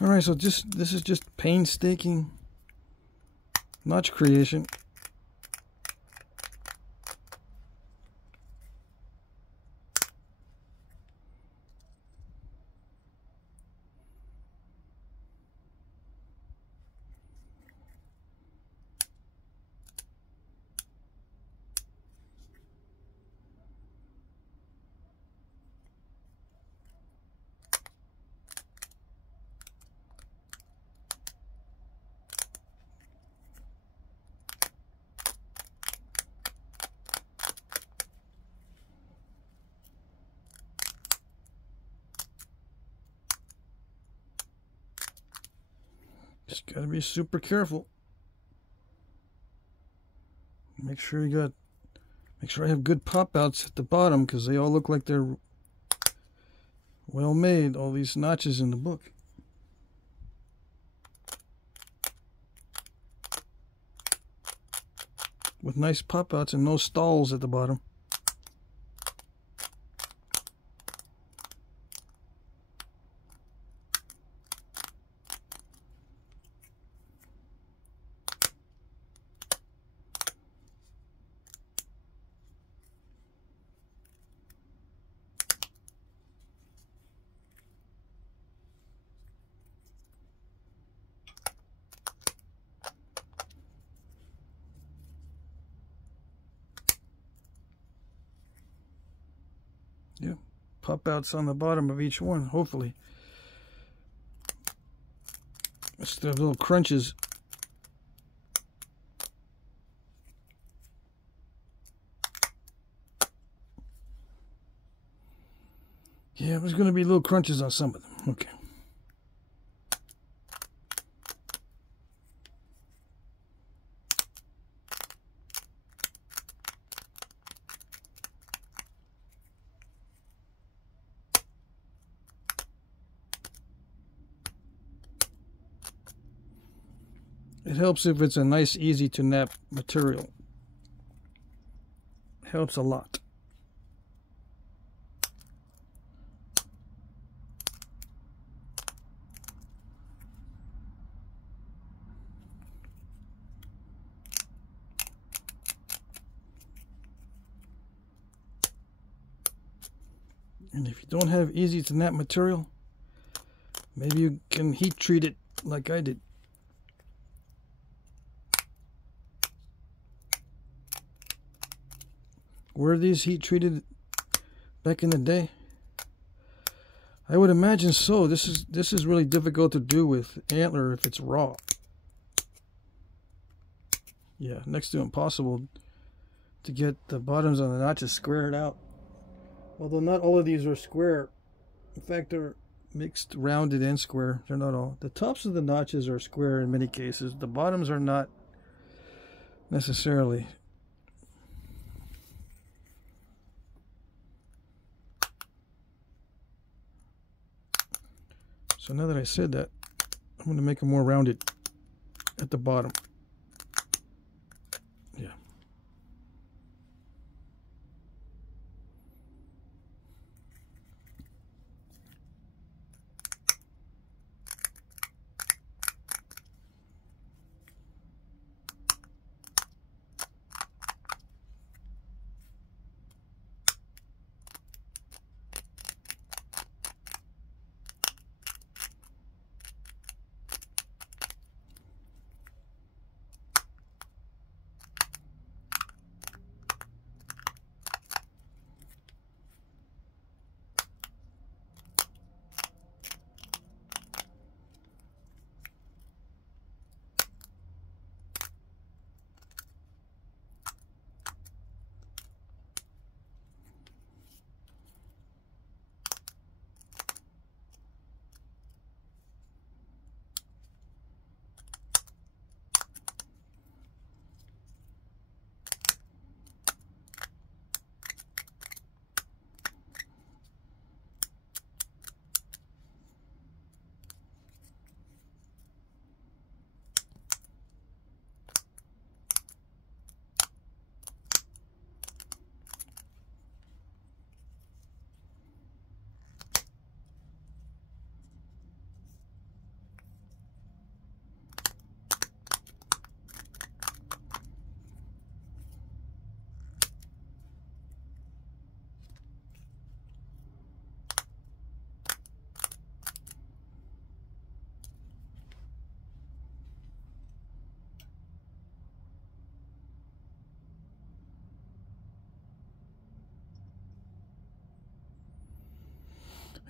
All right, so this is just painstaking notch creation. Just gotta be super careful. Make sure I have good pop outs at the bottom, because they all look like they're well made, all these notches in the book. With nice pop outs and no stalls at the bottom. Yeah, pop outs on the bottom of each one, hopefully. Instead of little crunches. Yeah, there's going to be little crunches on some of them. Okay. It helps if it's a nice, easy to knap material. Helps a lot. And if you don't have easy to knap material, maybe you can heat treat it like I did. Were these heat treated back in the day? I would imagine so. This is really difficult to do with antler if it's raw. Yeah, next to impossible to get the bottoms on the notches squared out. Although not all of these are square. In fact, they're mixed, rounded, and square. They're not all. The tops of the notches are square in many cases. The bottoms are not necessarily. So now that I said that, I'm going to make them more rounded at the bottom. Yeah.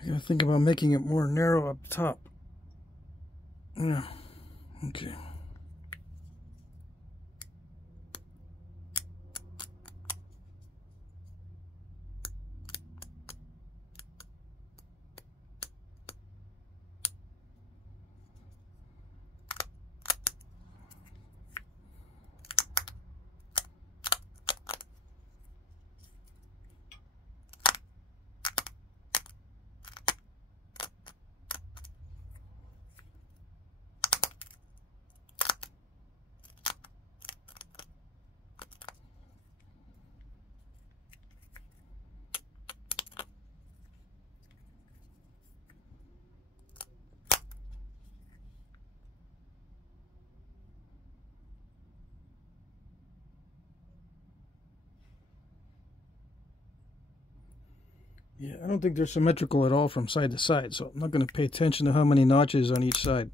I gotta think about making it more narrow up top. Yeah, okay. Yeah, I don't think they're symmetrical at all from side to side, so I'm not going to pay attention to how many notches on each side.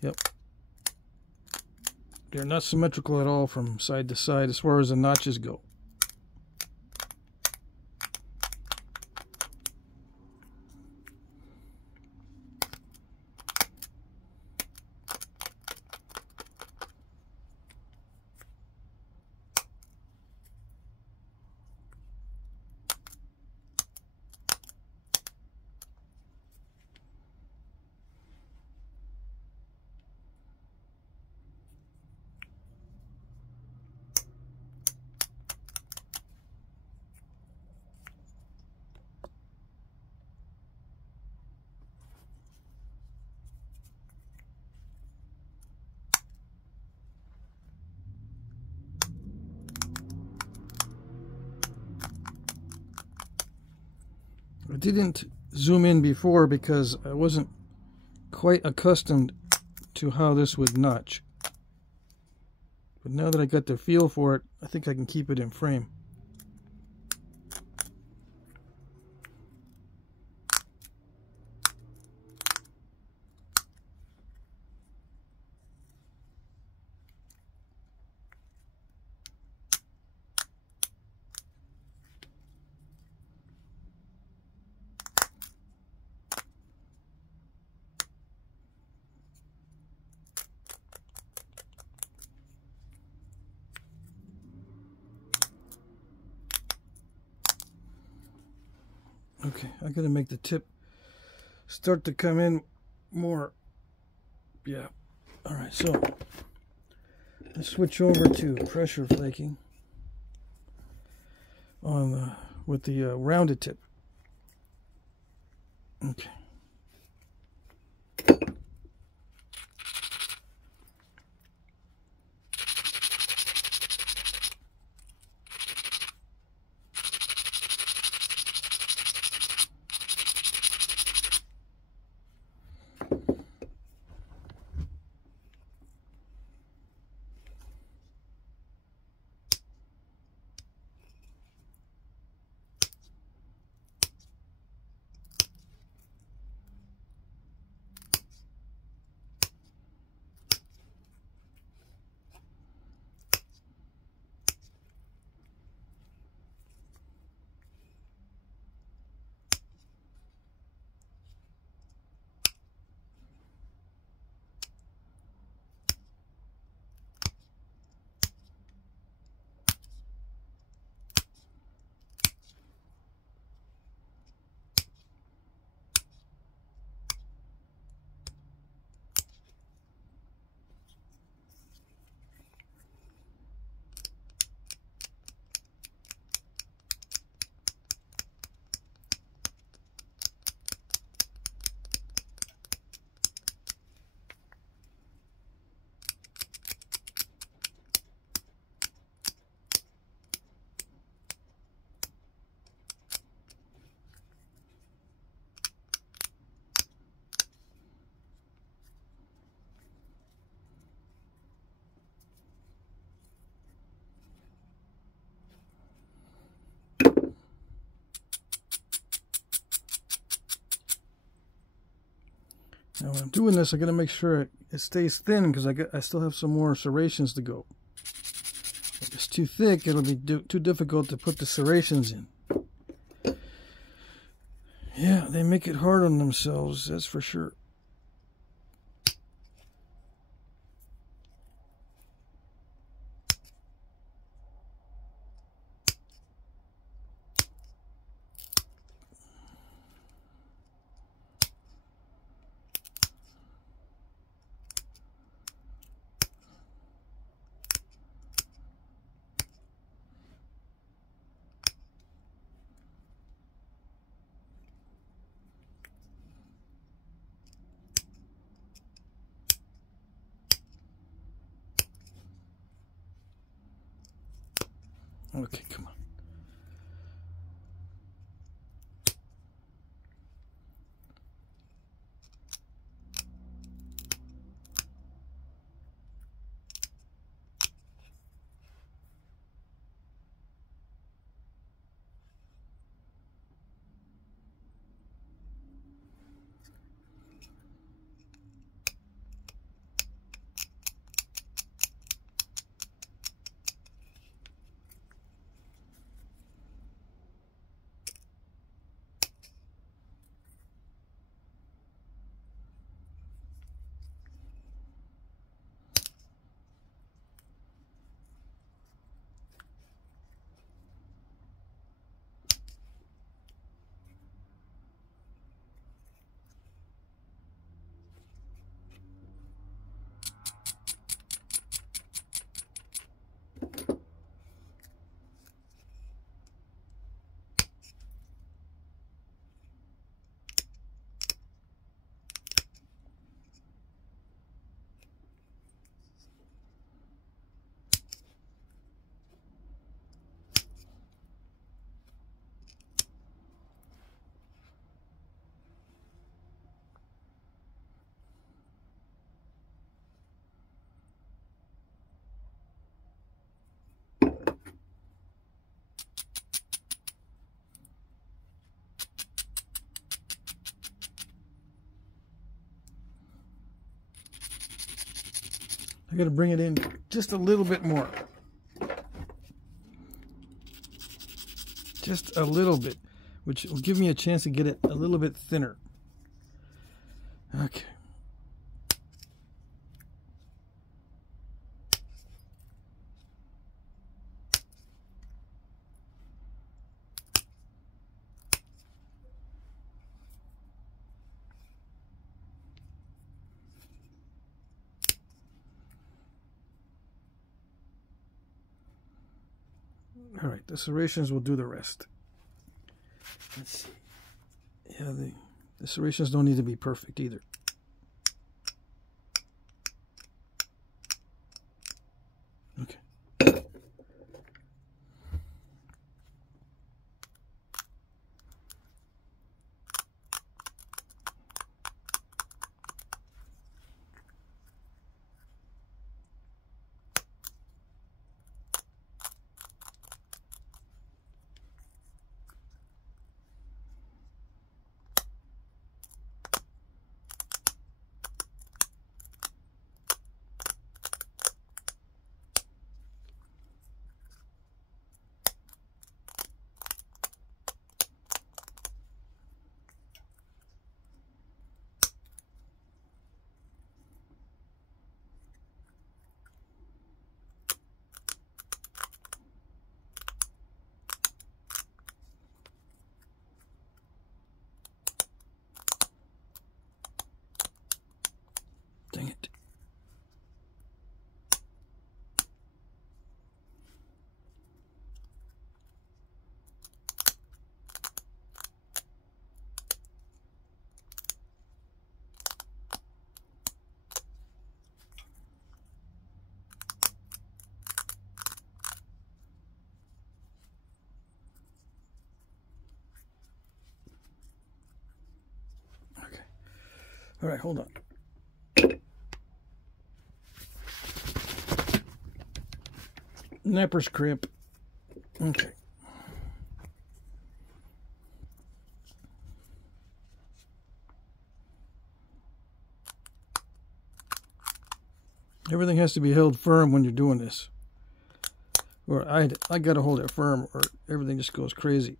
Yep. They're not symmetrical at all from side to side as far as the notches go. I didn't zoom in before because I wasn't quite accustomed to how this would notch. But now that I got the feel for it, I think I can keep it in frame. Okay, I gotta make the tip start to come in more. Yeah. Alright, so let's switch over to pressure flaking on with the rounded tip. Okay. Now when I'm doing this, I gotta make sure it stays thin because I still have some more serrations to go. If it's too thick, it'll be too difficult to put the serrations in. Yeah, they make it hard on themselves, that's for sure. Okay, come on. I got to bring it in just a little bit more. Just a little bit, which will give me a chance to get it a little bit thinner. Okay. All right, the serrations will do the rest. Let's see. Yeah, the serrations don't need to be perfect either. Okay. Dang it. Okay. All right, hold on. Napper's crimp. Okay. Everything has to be held firm when you're doing this. Or I got to hold it firm or everything just goes crazy.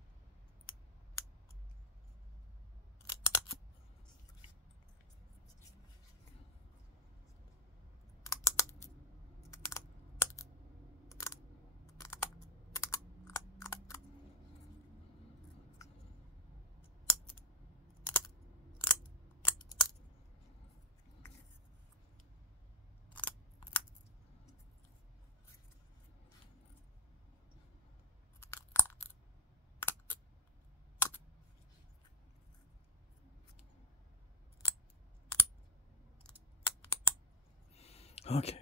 Okay.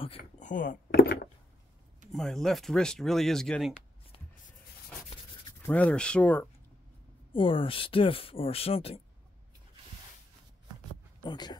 Okay, hold on. My left wrist really is getting rather sore or stiff or something. Okay.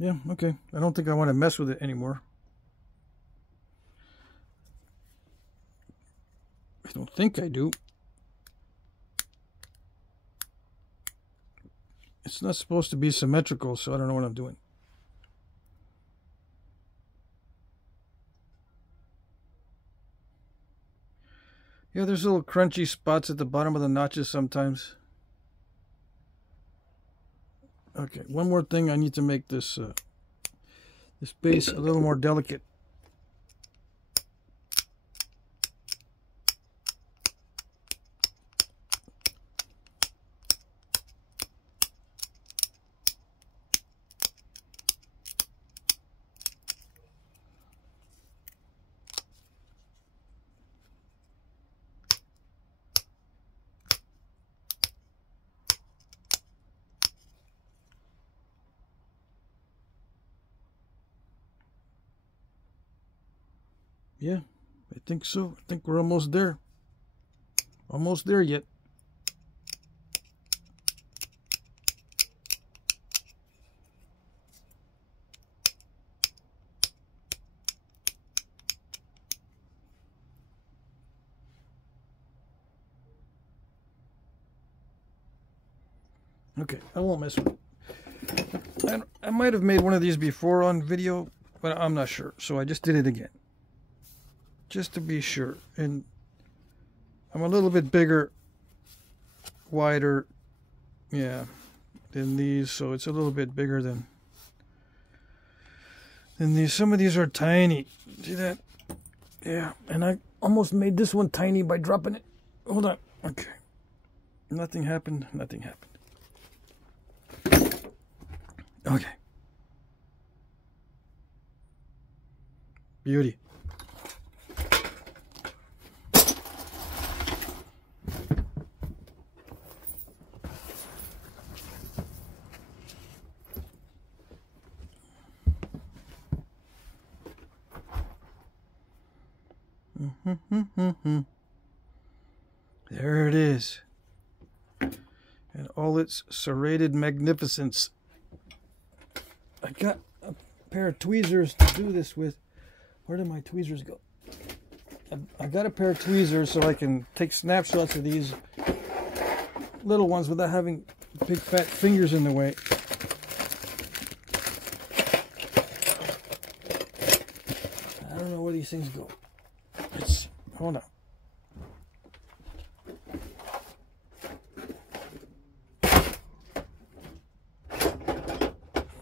Yeah, okay. I don't think I want to mess with it anymore. I don't think I do. It's not supposed to be symmetrical, so I don't know what I'm doing. Yeah, there's little crunchy spots at the bottom of the notches sometimes. Okay, one more thing. I need to make this this base a little more delicate. Yeah, I think so. I think we're almost there. Almost there yet. Okay, I won't mess with it. I might have made one of these before on video, but I'm not sure. So I just did it again. Just to be sure. And I'm a little bit bigger, wider, yeah, than these. So it's a little bit bigger than these. Some of these are tiny. See that? Yeah, and I almost made this one tiny by dropping it. Hold on. Okay. Nothing happened. Nothing happened. Okay. Beauty. There it is. And all its serrated magnificence. I got a pair of tweezers to do this with. Where did my tweezers go? I got a pair of tweezers so I can take snapshots of these little ones without having big fat fingers in the way. I don't know where these things go. Let's see. Hold on.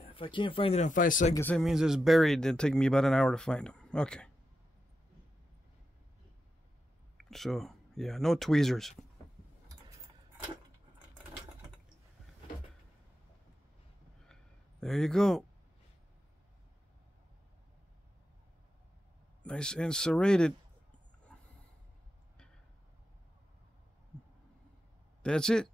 If I can't find it in 5 seconds, that means it's buried. It'll take me about an hour to find them. Okay. So, yeah, no tweezers. There you go. Nice and serrated. That's it.